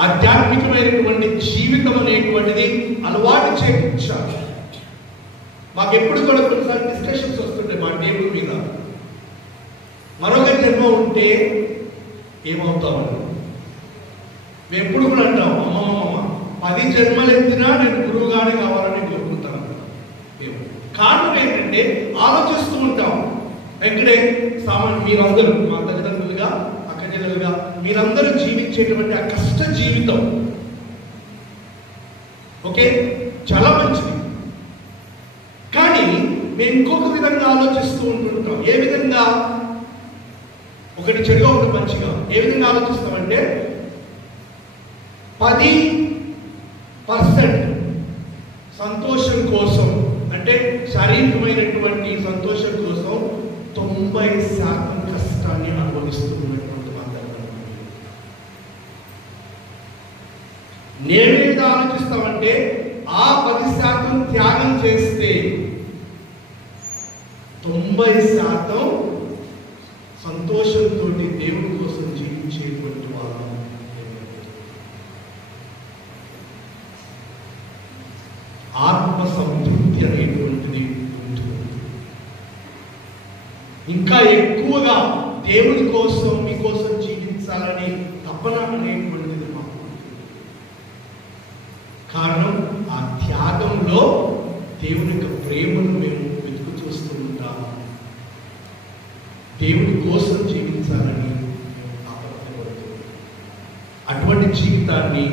ఆధ్యాత్మికమైనటువంటి జీవితం అనేటువంటిది అలవాటు చేయించాలి. మాకెప్పుడు కూడా కొన్నిసార్లు డిస్కషన్స్ వస్తుంటాయి మా టేబుల్ మీద, మరొక జన్మ ఉంటే ఏమవుతామని. మేము ఎప్పుడు కూడా అంటాం, అమ్మమ్మ 10 జన్మలు ఎత్తినా నేను గురువుగానే కావాలని కోరుకుంటాను. కారణం ఏంటంటే ఆలోచిస్తూ ఉంటాం. ఎక్కడే మీరందరూ మా తల్లిదండ్రులుగా అక్కచెల్లెలుగా మీరందరూ జీవించేటువంటి ఆ కష్ట జీవితం ఓకే చాలా మంచిది. కానీ మేము ఇంకొక విధంగా ఆలోచిస్తూ ఉంటుంటాం. ఏ విధంగా? ఒకటి చెడుగా ఒకటి మంచిగా. ఏ విధంగా ఆలోచిస్తామంటే 10% సంతోషం కోసం, అంటే శారీరకమైనటువంటి సంతోషం కోసం 90% కష్టాన్ని అనుభవిస్తూ ఉన్నటువంటి మాత్రమే. నేను ఏదో ఆలోచిస్తామంటే ఆ 10% త్యాగం చేస్తే 90% సంతోషంతో దేవుడి కోసం జీవించేటువంటి వాళ్ళు. ఆత్మ సంతృప్తి అనేటువంటిది ఉంటుంది. ఇంకా ఎక్కువగా దేవుడి కోసం మీకోసం జీవించాలని తపన అనేటువంటిది మాకు. కారణం ఆ త్యాగంలో దేవుని యొక్క ప్రేమను మేము వెతుకు చూస్తూ ఉంటాము. దేవుడి కోసం జీవించాలని మేము తాపత్రయపడుతున్నాం. అటువంటి జీవితాన్ని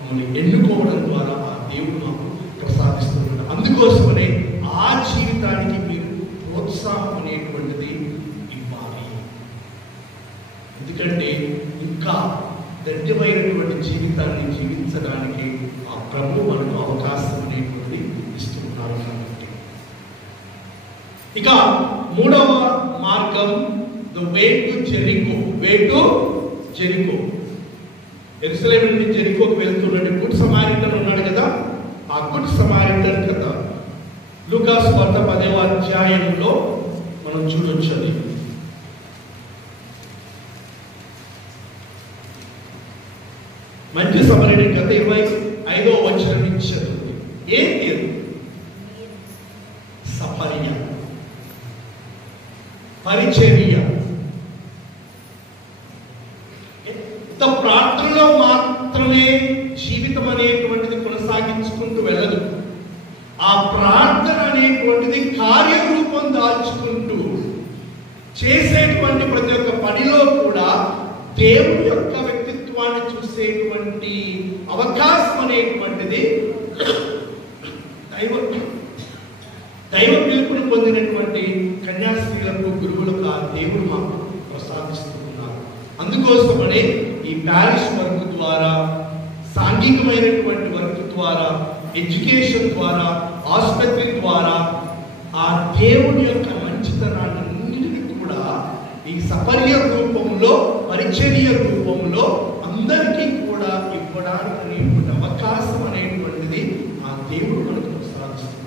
మమ్మల్ని ఎన్నుకోవడం ద్వారా ఆ దేవుడు మాకు ప్రసాదిస్తున్నాడు. అందుకోసమనే ఆ జీవితానికి మీరు ప్రోత్సాహం అనేటువంటిది ఇవ్వాలి. ఎందుకంటే ఇంకా దట్టమైనటువంటి జీవితాన్ని జీవించడానికి ఆ ప్రభు మనకు అవకాశం అనేటువంటి ఇస్తున్నారు కాబట్టి. ఇక 3వ మార్గం the way to Jericho. Way to Jericho. యెరూషలేము నుండి జెరికోకు వెళ్తున్నట్టు గుడ్ సమారిటన్ ఉన్నాడు కదా, ఆ గుడ్ సమారిటన్ కథ లూకా సువార్త 10వ అధ్యాయంలో మనం చూడొచ్చు. అది మంచి సమరయుడి కథ 25వ వచనం నుంచి చదువుతుంది. ఏంటి సపర్య, పరిచర్య. ప్రార్థనలో మాత్రమే జీవితం అనేటువంటిది కొనసాగించుకుంటూ వెళ్ళదు. ఆ ప్రార్థన అనేటువంటిది కార్యరూపం దాల్చుకుంటూ చేసేటువంటి ప్రతి ఒక్క పనిలో కూడా దేవుని యొక్క వ్యక్తిత్వాన్ని చూసేటువంటి అవకాశం అనేటువంటిది దైవ పిలుపుని పొందినటువంటి కన్యాస్త్రీలకు, గురువులకు ఆ దేవుడు మాకు ప్రసాదిస్తున్నారు. అందుకోసమనే ఈ ప్యారిష్ వర్క్ ద్వారా, సాంఘికమైనటువంటి వర్క్ ద్వారా, ఎడ్యుకేషన్ ద్వారా, ఆసుపత్రి ద్వారా ఆ దేవుని యొక్క మంచితనాన్నింటినీ కూడా ఈ సపర్య రూపంలో, పరిచర్య రూపంలో అందరికీ కూడా ఇవ్వడానికి అనేటువంటి అవకాశం అనేటువంటిది ఆ దేవుడు మనకు ప్రసాదిస్తుంది.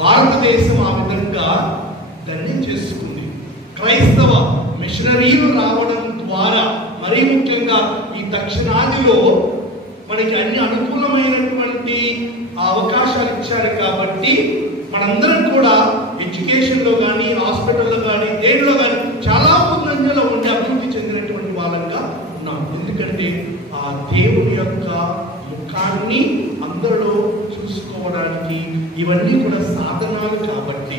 భారతదేశం ఆ విధంగా ధన్యం చేసుకుంది. క్రైస్తవ మిషనరీలు రావడం ద్వారా, మరీ ముఖ్యంగా ఈ దక్షిణాదిలో మనకి అన్ని అనుకూలమైనటువంటి అవకాశాలు ఇచ్చారు కాబట్టి మనందరం కూడా ఎడ్యుకేషన్లో కానీ, హాస్పిటల్లో కానీ, దేనిలో కానీ చాలా ముందంజలో ఉండి అభివృద్ధి చెందినటువంటి వాళ్ళంగా ఉన్నాం. ఎందుకంటే ఆ దేవుని యొక్క ముఖాన్ని అందరిలో చూసుకోవడానికి ఇవన్నీ కూడా సాధనాలు కాబట్టి,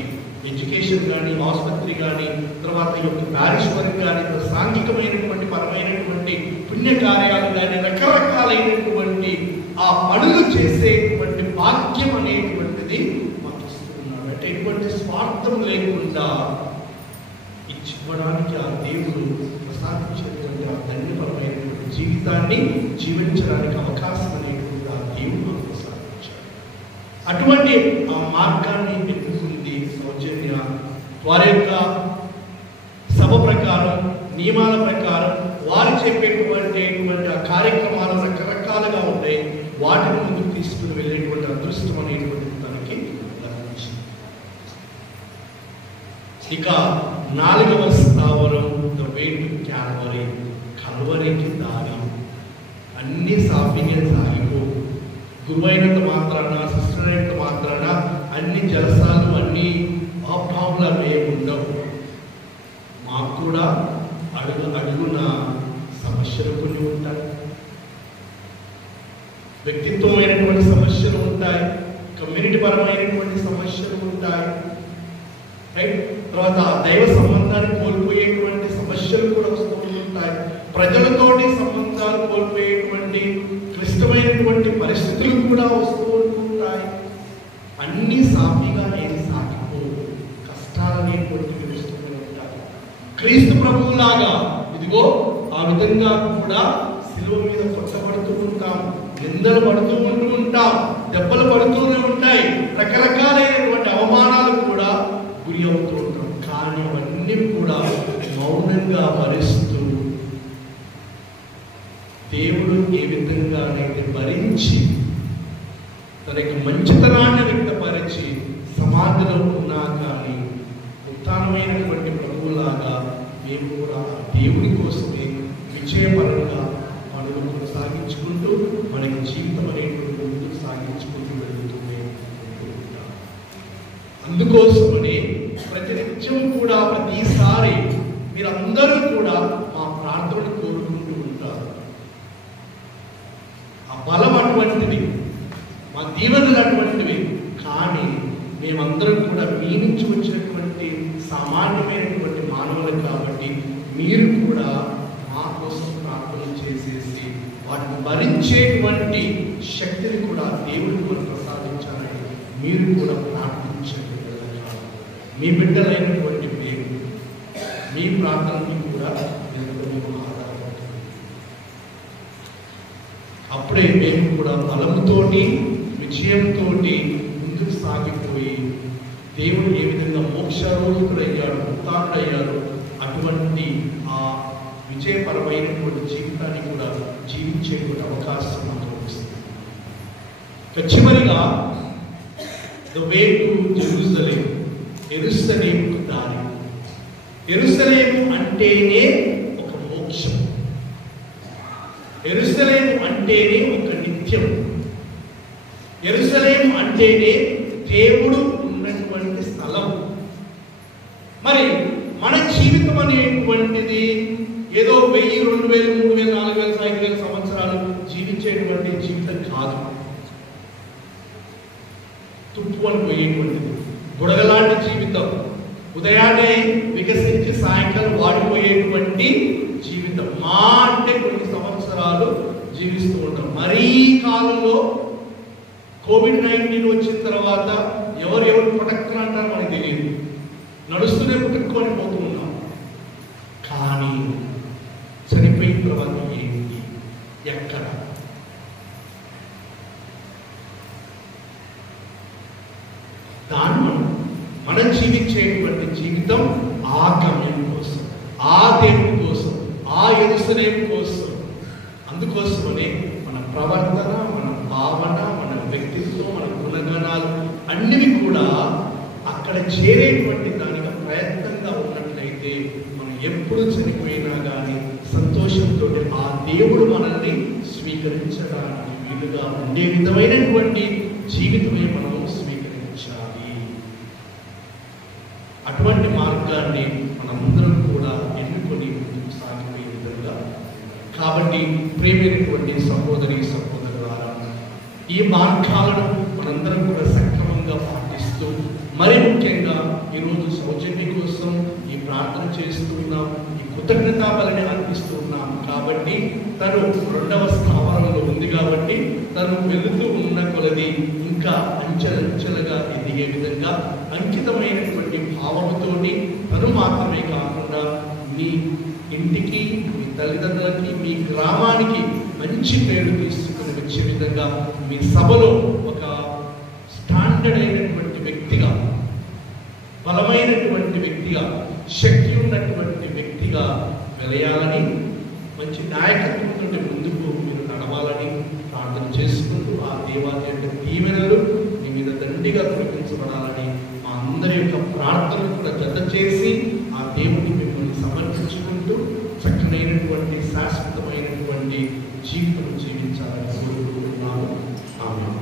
ఎడ్యుకేషన్ కానీ, ఆసుపత్రి కానీ, తర్వాత ఈ యొక్క ప్యారిష్ వర్క్ కానీ, సాంఘికమైనటువంటి పరమైనటువంటి పుణ్యకార్యాలు కానీ, రకరకాలైనటువంటి ఆ పనులు చేసేటువంటి భాగ్యం అనేటువంటిది మాకు ఇస్తున్నాడు. అంటే ఎటువంటి స్వార్థం లేకుండా ఇచ్చివ్వడానికి ఆ దేవుడు ప్రసాదించేటువంటి ఆ ధన్యపరమైనటువంటి జీవితాన్ని జీవించడానికి అవకాశం అనేటువంటి ఆ దేవుడు మాకు ప్రసాదించాడు. అటువంటి ఆ మార్గాన్ని ఎన్నుకుంది సౌజన్య. వారి యొక్క సభ ప్రకారం, నియమాల ప్రకారం వారు చెప్పేటువంటి ఆ కార్యక్రమాలు రకరకాలుగా ఉంటాయి. వాటిని ముందుకు తీసుకుని వెళ్ళేటువంటి అదృష్టం అనేటువంటి తనకి లభించింది. ఇక 4వ స్థావరం ద వే టు క్యాల్వరీ, కల్వరికి దారి. అన్ని సాఫీగా సాగిపో. గురువైనంత మాత్రాన, సిస్టర్ అయినంత మాత్రాన అన్ని జలసాలు, అన్ని ప్రాబ్లం ఏమి ఉండవు. మాకు కూడా అడుగున సమస్యలు కొన్ని ఉంటాయి, వ్యక్తిత్వమైనటువంటి సమస్యలు ఉంటాయి, కమ్యూనిటీ పరమైనటువంటి సమస్యలు ఉంటాయి, రైట్. తర్వాత దైవ సంబంధాన్ని కోల్పోయేటువంటి సమస్యలు కూడా వస్తూ ఉంటాయి. ప్రజలతోటి సంబంధాలు కోల్పోయేటువంటి క్లిష్టమైనటువంటి పరిస్థితులు కూడా వస్తూ ఉంటాయి. అన్ని సాఫీగా ఏది సాగిపో, కష్టాలు అనేటువంటివి వస్తూనే ఉంటాయి. క్రీస్తు ప్రభువులాగా ఇదిగో ఆ విధంగా కూడా శిలువ మీద కొట్టబడుతూ ఉంటాం, నిందలు పడుతూ ఉంటాం, దెబ్బలు పడుతూనే ఉంటాయి, రకరకాలైనటువంటి అవమానాలు కూడా గురి అవుతూ ఉంటాం. కానీ అవన్నీ కూడా మౌనంగా భరిస్తూ దేవుడు ఏ విధంగానైతే భరించి తన యొక్క మంచితనాన్ని వ్యక్తపరిచి సమాధిలో ఉన్నా కానీ ఉత్తానమైనటువంటి ప్రభువులాగా మేము కూడా దేవుడి కోసమే విజయపరంగా పనులు కొనసాగించుకుంటూ మనకి జీవితం అనేటువంటి ముందుకు సాగించుకుంటూ వెళ్తూనే ఉంటాం. అందుకోసమని ప్రతినిత్యం కూడా ప్రతిసారి మీరందరూ కూడా మా ప్రార్థనలు కోరుకుంటూ ఉంటారు. ఆ బలం అటువంటిది, మా దీవెనలు అటువంటివి. కానీ మేమందరం కూడా మీ నుంచి వచ్చినటువంటి సామాన్యమైనటువంటి మానవులు కాబట్టి మీరు కూడా మా కోసం ప్రార్థన చేసేసి వాటిని భరించేటువంటి శక్తిని కూడా దేవుడికి మనం ప్రసాదించాలని మీరు కూడా ప్రార్థించండి. మీ బిడ్డలైనటువంటి మేము మీ ప్రార్థనని కూడా మేము ఆధారపడుతుంది. అప్పుడే మేము కూడా బలంతోటి విజయంతో ముందుకు సాగిపోయి దేవుడు ఏ విధంగా మోక్షారోహకుడయ్యాడు, ఉత్తానుడయ్యాడు, అటువంటి ఆ విజయపరమైనటువంటి జీవితాన్ని కూడా జీవించేటువంటి అవకాశం మాకు వస్తుంది. చివరిగా ద వే టు జెరూసలేం, యెరూషలేముకు దారి. యెరూషలేము అంటేనే ఒక మోక్షం, యెరూషలేము అంటేనే ఒక నిత్యం, యెరూషలేము అంటేనే దేవుడు ఉన్నటువంటి స్థలం. మరి మన జీవితం అనేటువంటిది ఏదో 1000, 2000, 3000, 4000, 5000 సంవత్సరాలు జీవించేటువంటి జీవితం కాదు. తుప్పు అని పోయేటువంటిది, బుడగలాంటి జీవితం, ఉదయాన్నే వికసించి సాయంకాలం వాడిపోయేటువంటి జీవితం. మా అంటే కొన్ని సంవత్సరాలు జీవిస్తూ ఉంటాం. మరీ కాలంలో COVID-19 వచ్చిన తర్వాత ఎవరు పుట్టక్కన అంటారో మనకు తెలియదు, నడుస్తూనే పుట్టుకొని పోతూ ఉన్నాం. కానీ చనిపోయిన తర్వాత ఏంటి, ఎక్కడ? దాన్ని మనం జీవించేటువంటి జీవితం ఆ గమ్యం కోసం, ఆ దేవుడి కోసం, ఆ యెరూషలేము కోసం. అందుకోసమనే మన ప్రవర్తన, మన భావన, మన వ్యక్తిత్వం, మన గుణగణాలు అన్నివి కూడా అక్కడ చేరేటువంటి దానికి ప్రయత్నంగా ఉన్నట్లయితే మనం ఎప్పుడు చనిపోయినా కానీ సంతోషంతో ఆ దేవుడు మనల్ని స్వీకరించడానికి వీలుగా ఉండే విధమైనటువంటి జీవితమే మనం స్వీకరించాలి. అటువంటి మార్గాన్ని మనందరం కూడా ఎన్నుకొని ముందుకు సాగిపోయే విధంగా. కాబట్టి ప్రేమైనటువంటి సహోదరి సహోదరులారా, ఈ మార్గాలను మనందరం కూడా సక్రమంగా పాటిస్తూ, మరి ముఖ్యంగా ఈరోజు సౌజన్య కోసం ఈ ప్రార్థన చేస్తున్నాం, ఈ కృతజ్ఞతా బలిని అర్పిస్తున్నాం. కాబట్టి తను 2వ స్థావరంలో ఉంది కాబట్టి తను వెళుతూ ఉన్న కొలది ఇంకా అంచెలంచెలుగా ఎదిగే విధంగా అంకితమైనటువంటి భావముతోటి తను మాత్రమే కాకుండా మీ ఇంటికి, మీ తల్లిదండ్రులకి, మీ గ్రామానికి మంచి పేరు తీసుకుని వచ్చే విధంగా మీ సభలో ఒక స్టాండ్ బలమైనటువంటి వ్యక్తిగా, శక్తి ఉన్నటువంటి వ్యక్తిగా వెలయాలని, మంచి నాయకత్వం నుండి ముందుకు మీరు నడవాలని ప్రార్థన చేసుకుంటూ ఆ దేవాలయ యొక్క దీవెనలు మీ మీద దండిగా కురిపించబడాలని మా అందరి యొక్క ప్రార్థనలు కూడా జత చేసి ఆ దేవుడిని మిమ్మల్ని సమర్పించుకుంటూ చక్కనైనటువంటి శాశ్వతమైనటువంటి జీవితం జీవించాలని కోరుకుంటున్నాను. ఆమేన్.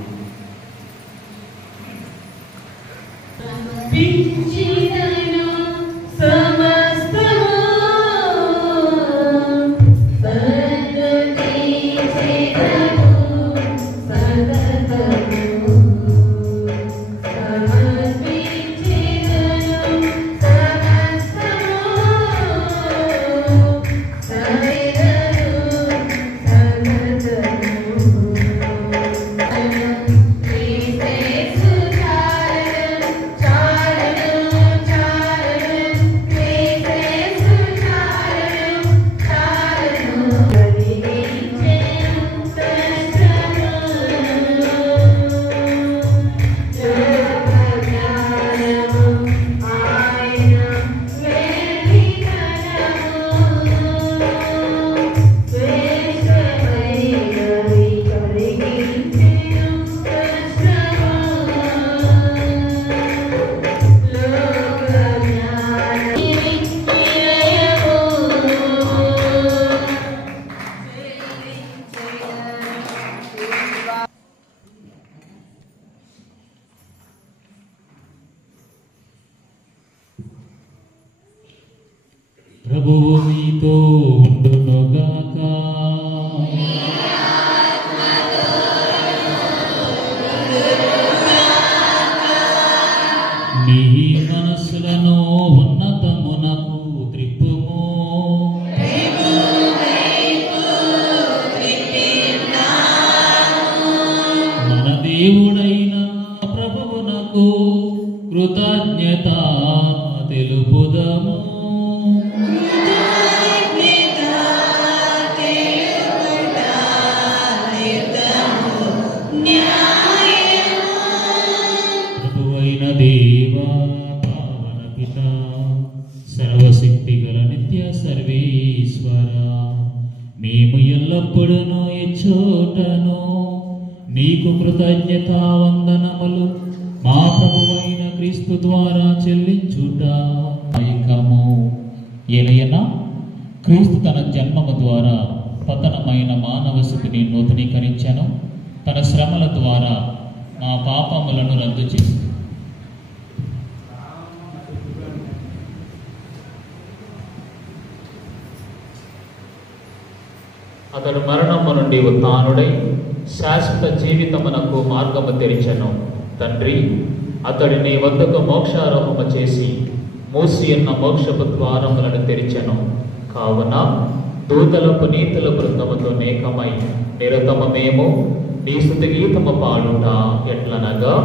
ప్రభువు మీతో ఉండునుగాక. మీ మనస్సులను ఉన్నతమునకు త్రిప్పుము. మన దేవుడైన ప్రభువునకు కృతజ్ఞత తెలుపుదము. ప్రభువైన దేవా, పావన పిత, సర్వశక్తి గల నిత్య సర్వేశ్వర, మేము ఎల్లప్పుడూ ఇచ్చోటను నీకు కృతజ్ఞత వందనములు మా ప్రభువైన క్రీస్తు ద్వారా చెల్లించుట ఐకము. ఏలయన క్రీస్తు తన జన్మము ద్వారా పతనమైన మానవ స్థితిని నూతనీకరించెను. తన శ్రమల ద్వారా మా పాపములను రద్దు చేసి అతడు మరణము నుండి ఉత్థానుడై శాశ్వత జీవితమునకు మార్గము తెరిచెను. తండ్రి, అతడు నీ వద్దకు మోక్షారోహము చేసి మూసి ఉన్న మోక్షపు ద్వారములను తెరిచెను. కావున దూతల పునీతుల బృందముతో నేకమై నిరతమేమో నీ స్తుతి గీతము పాడుట ఎట్లనగా,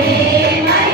Amen.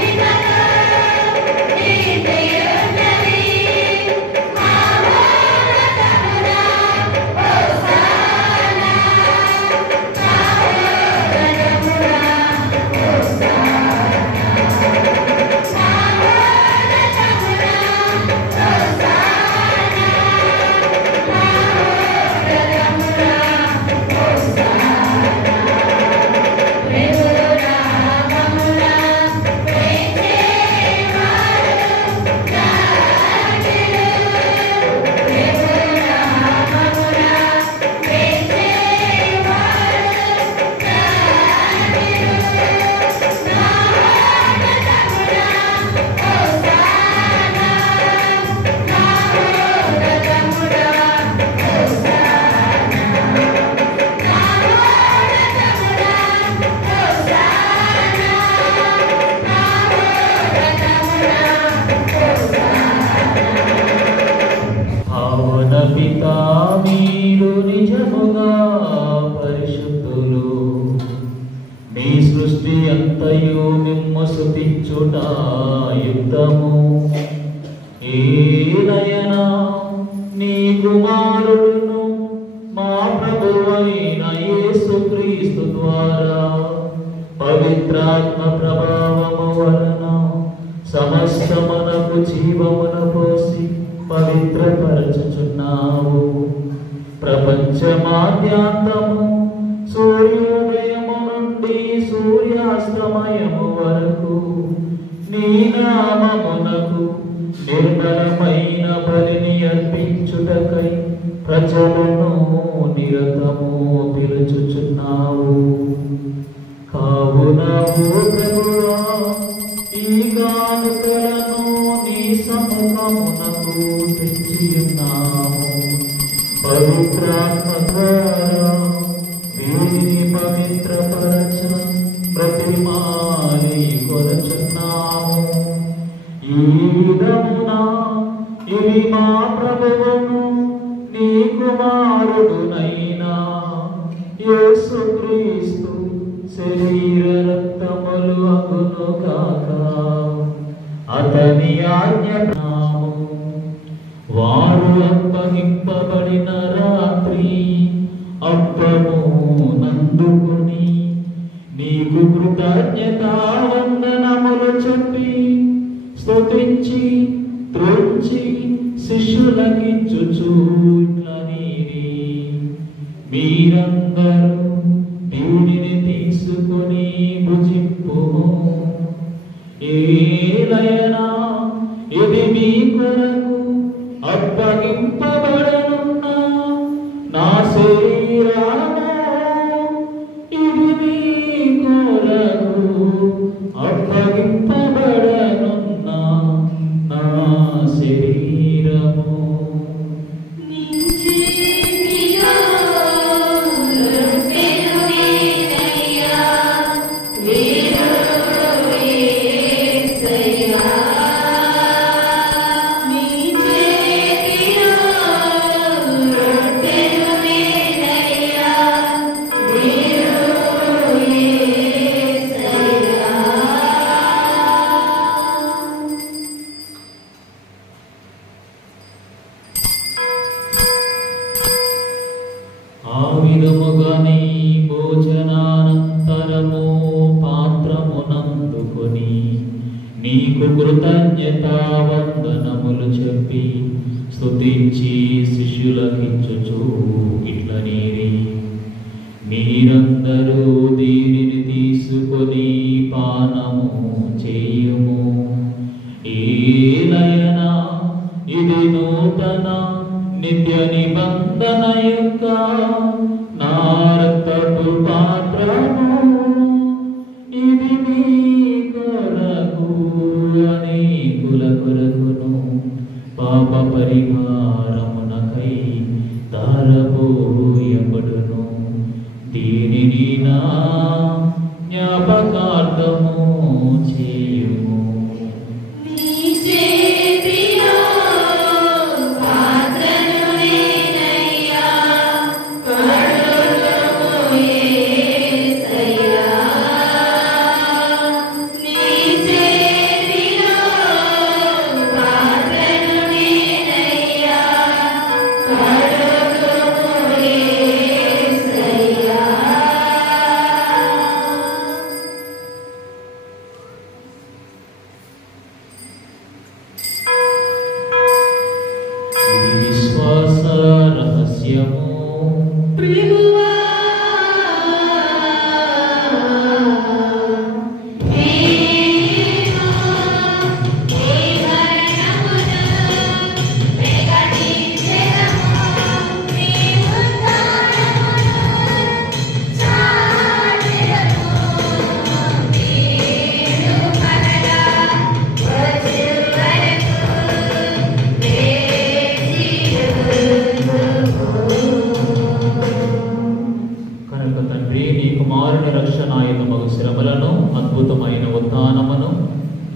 లోకమంతయు మిమ్ము స్తుతించుట యుక్తము. ఏలయనా నీ కుమారుడును మా ప్రభువైన యేసుక్రీస్తు ద్వారా పవిత్రాత్మ ప్రభావము వలన సమస్తమునకు జీవమున పోసి పవిత్రపరచుచున్నావు. ప్రపంచమాద్యాంతము సూర్యోదయము నుండి సూర్యాస్తమయము వరకు నీ నామమునకు నిర్మలమైన బలిని అర్పించుటకై ప్రజలను నిరతము పిలుచుచున్నావు. కావున ఓ ప్రభువా, ఈ కానుకలను నీ సముఖమునకు తెచ్చియున్నాము. పవిత్రాత్మ ద్వారా వీరిని పవిత్రపరచ ప్రతిమాని కొరచున్నాము. ఈ విధమున ఇవి మా ప్రభువును నీ కుమారుడునైనా యేసుక్రీస్తు శరీర రక్తములు అగును గాక. అతని ఆజ్ఞ వారు అప్పగింపబడిన రాత్రి అప్పము నందుకుని నీకు కృతజ్ఞతా వందనములు చెప్పి స్తుతించి త్రుంచి శిష్యులకిచ్చుచు ఇట్లనిరి, మీరందరూ దీనిని తీసుకొని భుజింపుము. ఏలయనా ఇది మీ కొరకు అప్పగింపబడనున్న నా శరీరము. ఇది మీ కొరకు అప్పగింపబడనున్న నా శరీరము. ఆ విధముగానే భోజనానంతరము పాత్రమునందుకొని నీకు కృతజ్ఞతా వందనములు చెప్పి స్తుతించి శిష్యులకిచ్చుచు ఇట్లనిరి, మీరందరూ దీనిని తీసుకొని పానము చేయుము. ఏలయనా ఇది నూతన నిత్య నిబంధన యొక్క నా రక్తపు పాత్రము. ఇది మీ కొరకు అనేకుల కొరకును పాప పరిహారమునకై ధారపోయబడును. దీనిని నా జ్ఞాపకార్థము చేయుము.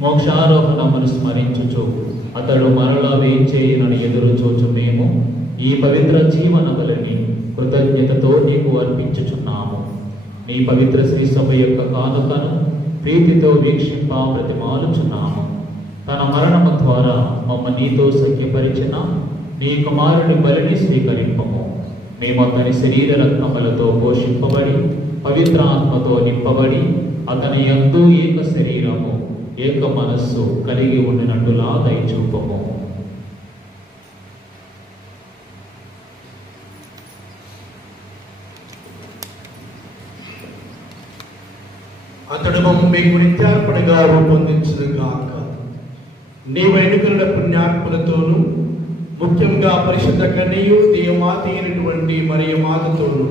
మోక్షారోహణమును స్మరించుచు అతడు మరలా వేంచేయునని ఎదురు చూచు మేము ఈ పవిత్ర జీవన బలిని కృతజ్ఞతతో నీకు అర్పించుచున్నాము. నీ పవిత్ర శ్రీ సభ యొక్క కానుకను ప్రీతితో వీక్షింప ప్రతిమాలుచున్నాము. తన మరణము ద్వారా మమ్మ నీతో సఖ్యపరిచిన నీ కుమారుని బలిని స్వీకరింపము. మేము అతని శరీర రత్నములతో పోషింపబడి పవిత్ర ఆత్మతో నింపబడి అతని యందు ఏక శరీరము ఏక మనస్సు కలిగి ఉండినట్టులా దయచూపము. అతడు మమ్మ మీకు నిత్యార్పణగా రూపొందించుగాక. నీవు ఎన్నుకున్న పుణ్యాత్మలతోనూ ముఖ్యంగా పరిశుద్ధ కన్యయు దేవమాత అయినటువంటి మరియ మాతతోనూ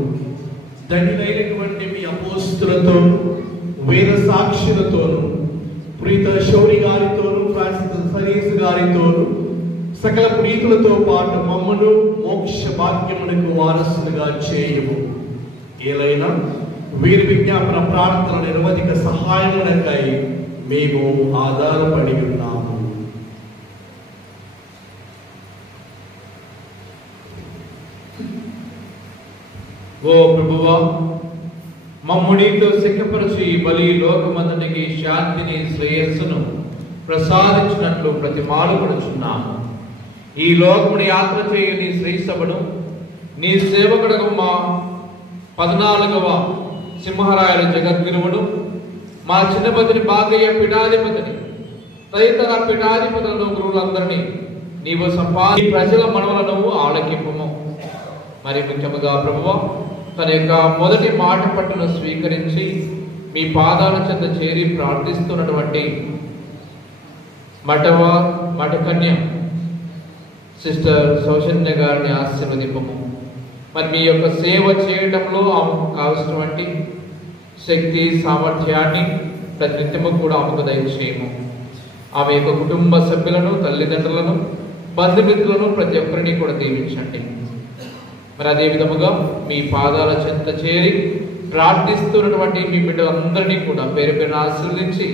ధన్యులైనటువంటి మీ అపోస్తులతోనూ వేద సాక్షులతోనూ ప్రీత శౌరి గారితోనూ ఫ్రాన్సిస్ గారితోనూ సకల ప్రీతులతో పాటు మమ్మను మోక్ష భాగ్యమునకు వారసులుగా చేయము. ఏలైనా వీరి విజ్ఞాపన ప్రార్థన నిరవధిక సహాయమునకై మేము ఆధారపడి ఉన్నాము. ఓ ప్రభువా, మమ్ముడితో సిక్కపరచు ఈ బలి లోకమంతటికి శాంతిని శ్రేయస్సును ప్రసాదించినట్లు ప్రతిమాలుకొనుచున్నాము. ఈ లోకముని యాత్ర చేయు నీ శ్రీసభను నీ సేవకుడకు మా 14వ సింహరాయల జగద్గురువును మా చిన్నపతిని బాగయ్య పీఠాధిపతిని తదితర పీఠాధిపతులను గురువులందరినీ నీవు సంపాది ప్రజల మనవలను ఆలకింపము. మరి ముఖ్యముగా ప్రభువా, తన యొక్క మొదటి మాట పట్టును స్వీకరించి మీ పాదాల చెంత చేరి ప్రార్థిస్తున్నటువంటి మఠకన్య సిస్టర్ సౌజన్య గారిని ఆశీర్వదింపము. మరి మీ యొక్క సేవ చేయడంలో ఆమెకు కావలసినటువంటి శక్తి సామర్థ్యాన్ని ప్రతినిత్యము కూడా ఆమెకు దయచేయము. ఆమె యొక్క కుటుంబ సభ్యులను, తల్లిదండ్రులను, బంధుమిత్రులను ప్రతి ఒక్కరిని కూడా దీవించండి. మరి అదే విధముగా మీ పాదాల చెంత చేరి ప్రార్థిస్తున్నటువంటి మీ బిడ్డలందరినీ కూడా పేరు పేరున ఆశీర్వదించి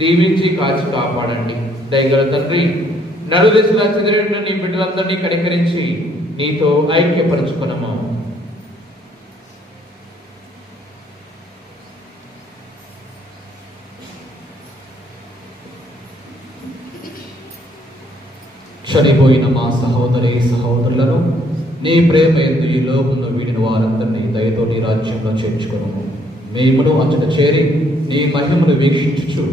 దీవించి కాచి కాపాడండి. దయగల తండ్రి, నలుదిశలా చెదిరిన నీ బిడ్డలందరినీ కనికరించి నీతో ఐక్యపరచుకున్నాము. చనిపోయిన మా సహోదరి సహోదరులను నీ ప్రేమ ఎందు ఈ లోకంలో వీడిన వారందరినీ దయతో నీ రాజ్యంలో చేర్చుకును. మేమును అచ్చట చేరి నీ మహిమను వీక్షించుచు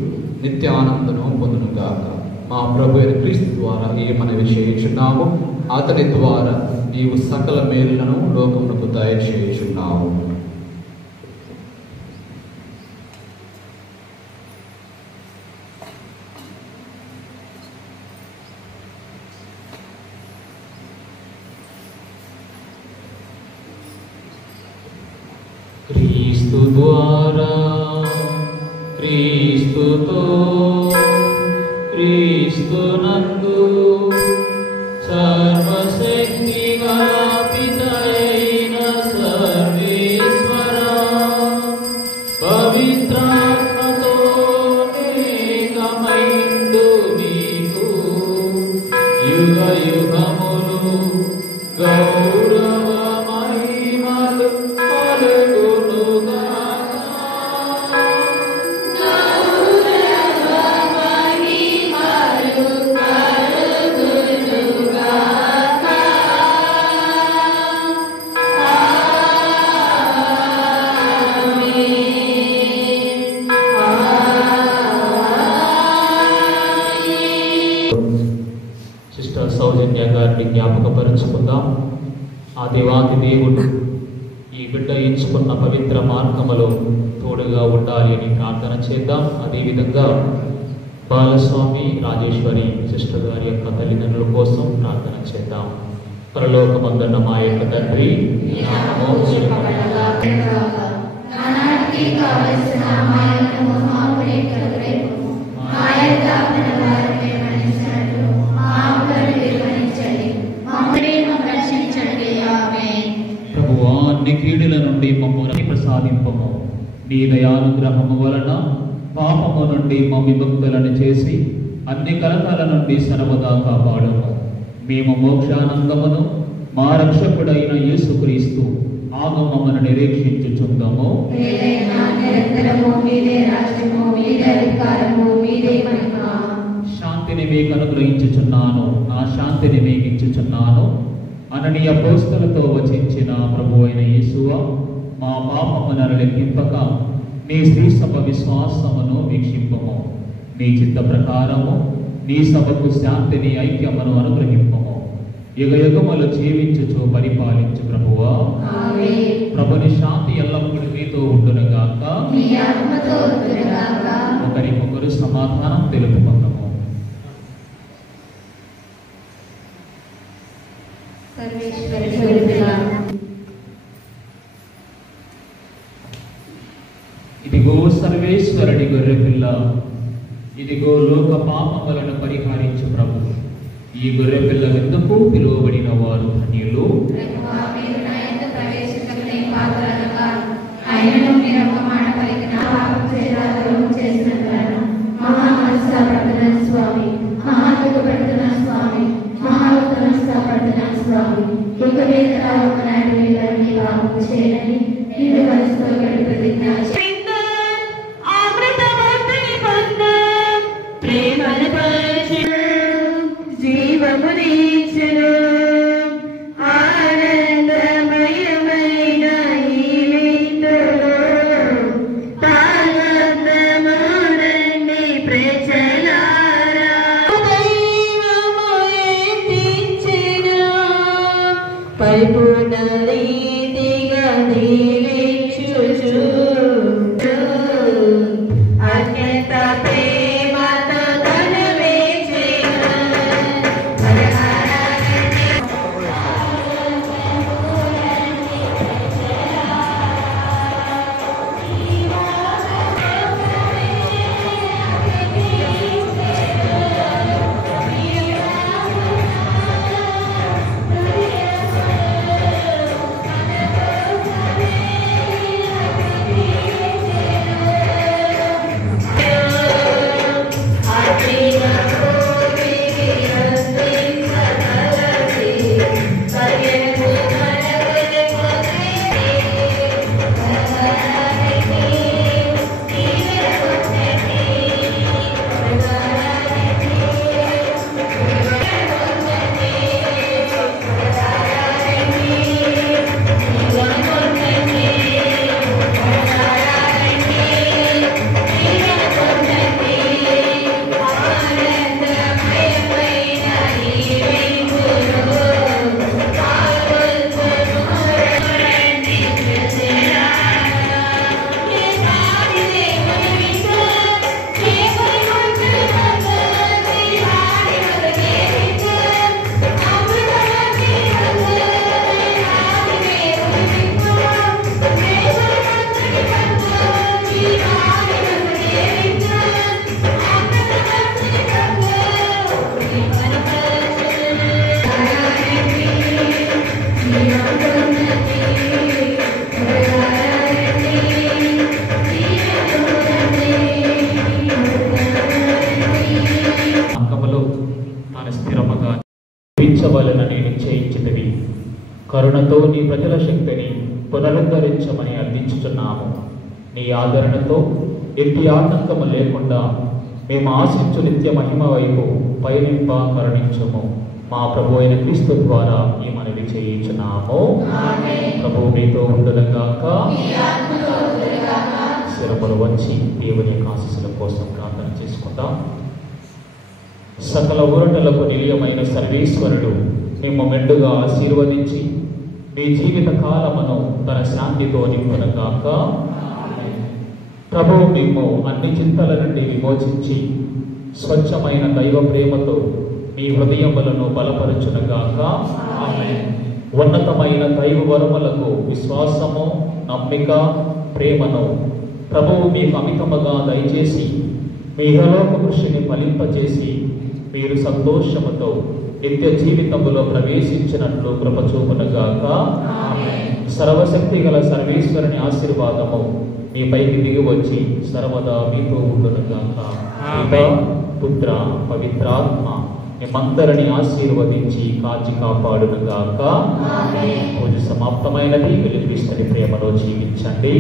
నిత్య ఆనందను పొందును గాక. మా ప్రభు అయిన క్రీస్తు ద్వారా ఈ మనవి చేయుచున్నాము. అతని ద్వారా నీవు సకల మేలులను లోకమునకు దయచేయుచున్నావు. క్రీస్తు ద్వారా, క్రీస్తుతో, క్రీస్తునందు సర్వశక్తి పితయైన సర్వేశ్వరా, పవిత్రాత్మతో ఏకమైండు నీకు యుగ యుగములు గౌరవ మహిమలు కలుగునుగాక. సిస్టర్ సౌజన్య గారిని జ్ఞాపకపరుచుకుందాం. ఆ దేవాది దేవుడు ఈ బిడ్డ ఎంచుకున్న పవిత్ర మార్గములో తోడుగా ఉండాలి అని ప్రార్థన చేద్దాం. అదేవిధంగా బాలస్వామి, రాజేశ్వరి సిస్టర్ గారి యొక్క తల్లిదండ్రుల కోసం ప్రార్థన చేద్దాం. పరలోకమందున్న మా యొక్క తండ్రి, నీ నామము పూజింపబడుగాక. నానాటికి కావలసిన మా యొక్క మామూలు కలుగురేపు మా యొక్క అపరాధాలను మన్నించినట్లు మా అపరాధాలను మన్నించండి. మమ్మల్ని రక్షించండి. ఆమేన్. ప్రభువా, అన్ని కీడుల నుండి మమ్మల్ని ప్రసాదింపము. నీ దయానుగ్రహము వలన పాపము నుండి మా విముక్తులను చేసి అన్ని కలకాల నుండి సర్వదా కాపాడము. మేము మోక్షానందమును మా రక్షకుడైన యేసుక్రీస్తు ఆగమమును నిరీక్షించుచుందాము. ఏలైనా నిరంతర నిరంతరము మీదే రాజ్యము, మీదే అధికారము, మీదే మహిమ. శాంతిని మీకు అనుగ్రహించుచున్నాను, నా శాంతిని మీకు ఇచ్చుచున్నాను అని అపోస్తలతో వచించిన ప్రభు అయిన యేసువ, మా పాపములను లెక్కింపక నీ శ్రీ సభ విశ్వాసమును వీక్షింపము. నీ చిత్త ప్రకారము నీ సభకు శాంతిని ఐక్యమును అనుగ్రహింపము. యుగ యుగములు జీవించుచు పరిపాలించు ప్రభువా. ఆమేన్. ప్రభుని శాంతి ఎల్లప్పుడూ మీతో ఉండునుగాక. మీ ఆత్మతో ఉండునుగాక. ఒకరికొకరు సమాధానం తెలుపుకుందాము. సర్వేశ్వరుడి పిల్ల, ఇదిగో సర్వేశ్వరుడి గొర్రె పిల్ల, ఇదిగో లోక పాపములను పరిహరించు ప్రభు. ఈ గొర్రె పిల్ల ఎందుకు పిలువబడిన వారు ధన్యులు. ప్రభువా, మీరు నా యందు ప్రవేశించక నేను పాత్రనగా, ఆయనను మీరు ఒక మాట పలికిన పాపం చేరాదరం చేసినందున మహా మనస్తాపడుతున్నాను స్వామి, మహా దుఃఖపడుతున్నాను స్వామి, మహా మనస్తాపడుతున్నాను స్వామి. ఇక మీద ఒకనాటి వీళ్ళని పాపం చేయని నిన్ను మనసుతో గడి ప్రతిజ్ఞ జీవమునిచ్చును ఆనందమయమైన ఈ విందులో తానందమునండి ప్రజలారా. దైవము ఎత్తించెను, పరిపూర్ణ రీతిగా దీవించుచు అత్యంత ప్రేమతో జీవించవలనని నిశ్చయించితివి. కరుణతో నీ ప్రజల శక్తిని పునరుద్ధరించమని అర్థించుచున్నాము. నీ ఆదరణతో ఎట్టి ఆటంకము లేకుండా మేము ఆశించు నిత్య మహిమ వైపు పయనింప కరుణించుము. మా ప్రభు అయిన క్రీస్తు ద్వారా ఈ మనవి చేయించున్నాము. ప్రభు మీతో ఉండునుగాక. శిరములు వచ్చి దేవుని యొక్క ఆశీస్సుల కోసం ప్రార్థన చేసుకుందాం. సకల ఊరటలకు నిలయమైన సర్వేశ్వరుడు మిమ్ము మెండుగా ఆశీర్వదించి మీ జీవిత కాలమును తన శాంతితో నింపునుగాక. ప్రభువు మిమ్ము అన్ని చింతల నుండి విమోచించి స్వచ్ఛమైన దైవ ప్రేమతో మీ హృదయములను బలపరచునుగాక. ఉన్నతమైన దైవ వరములకు విశ్వాసము, నమ్మిక, ప్రేమను ప్రభువు మీకు అమితముగా దయచేసి మీ ఇహలోక కృషిని ఫలింపచేసి మీరు సంతోషముతో నిత్య జీవితములో ప్రవేశించినట్లు కృపచూపునుగాక. సర్వశక్తి గల సర్వేశ్వరుని ఆశీర్వాదము మీ పైకి దిగి వచ్చి సర్వదా మీతో ఉండునుగాక. పుత్ర పవిత్రాత్మ మిమ్మందరిని ఆశీర్వదించి కాచి కాపాడునుగాక. పూజ సమాప్తమైనది. వెలుగు క్రీస్తుని ప్రేమలో జీవించండి.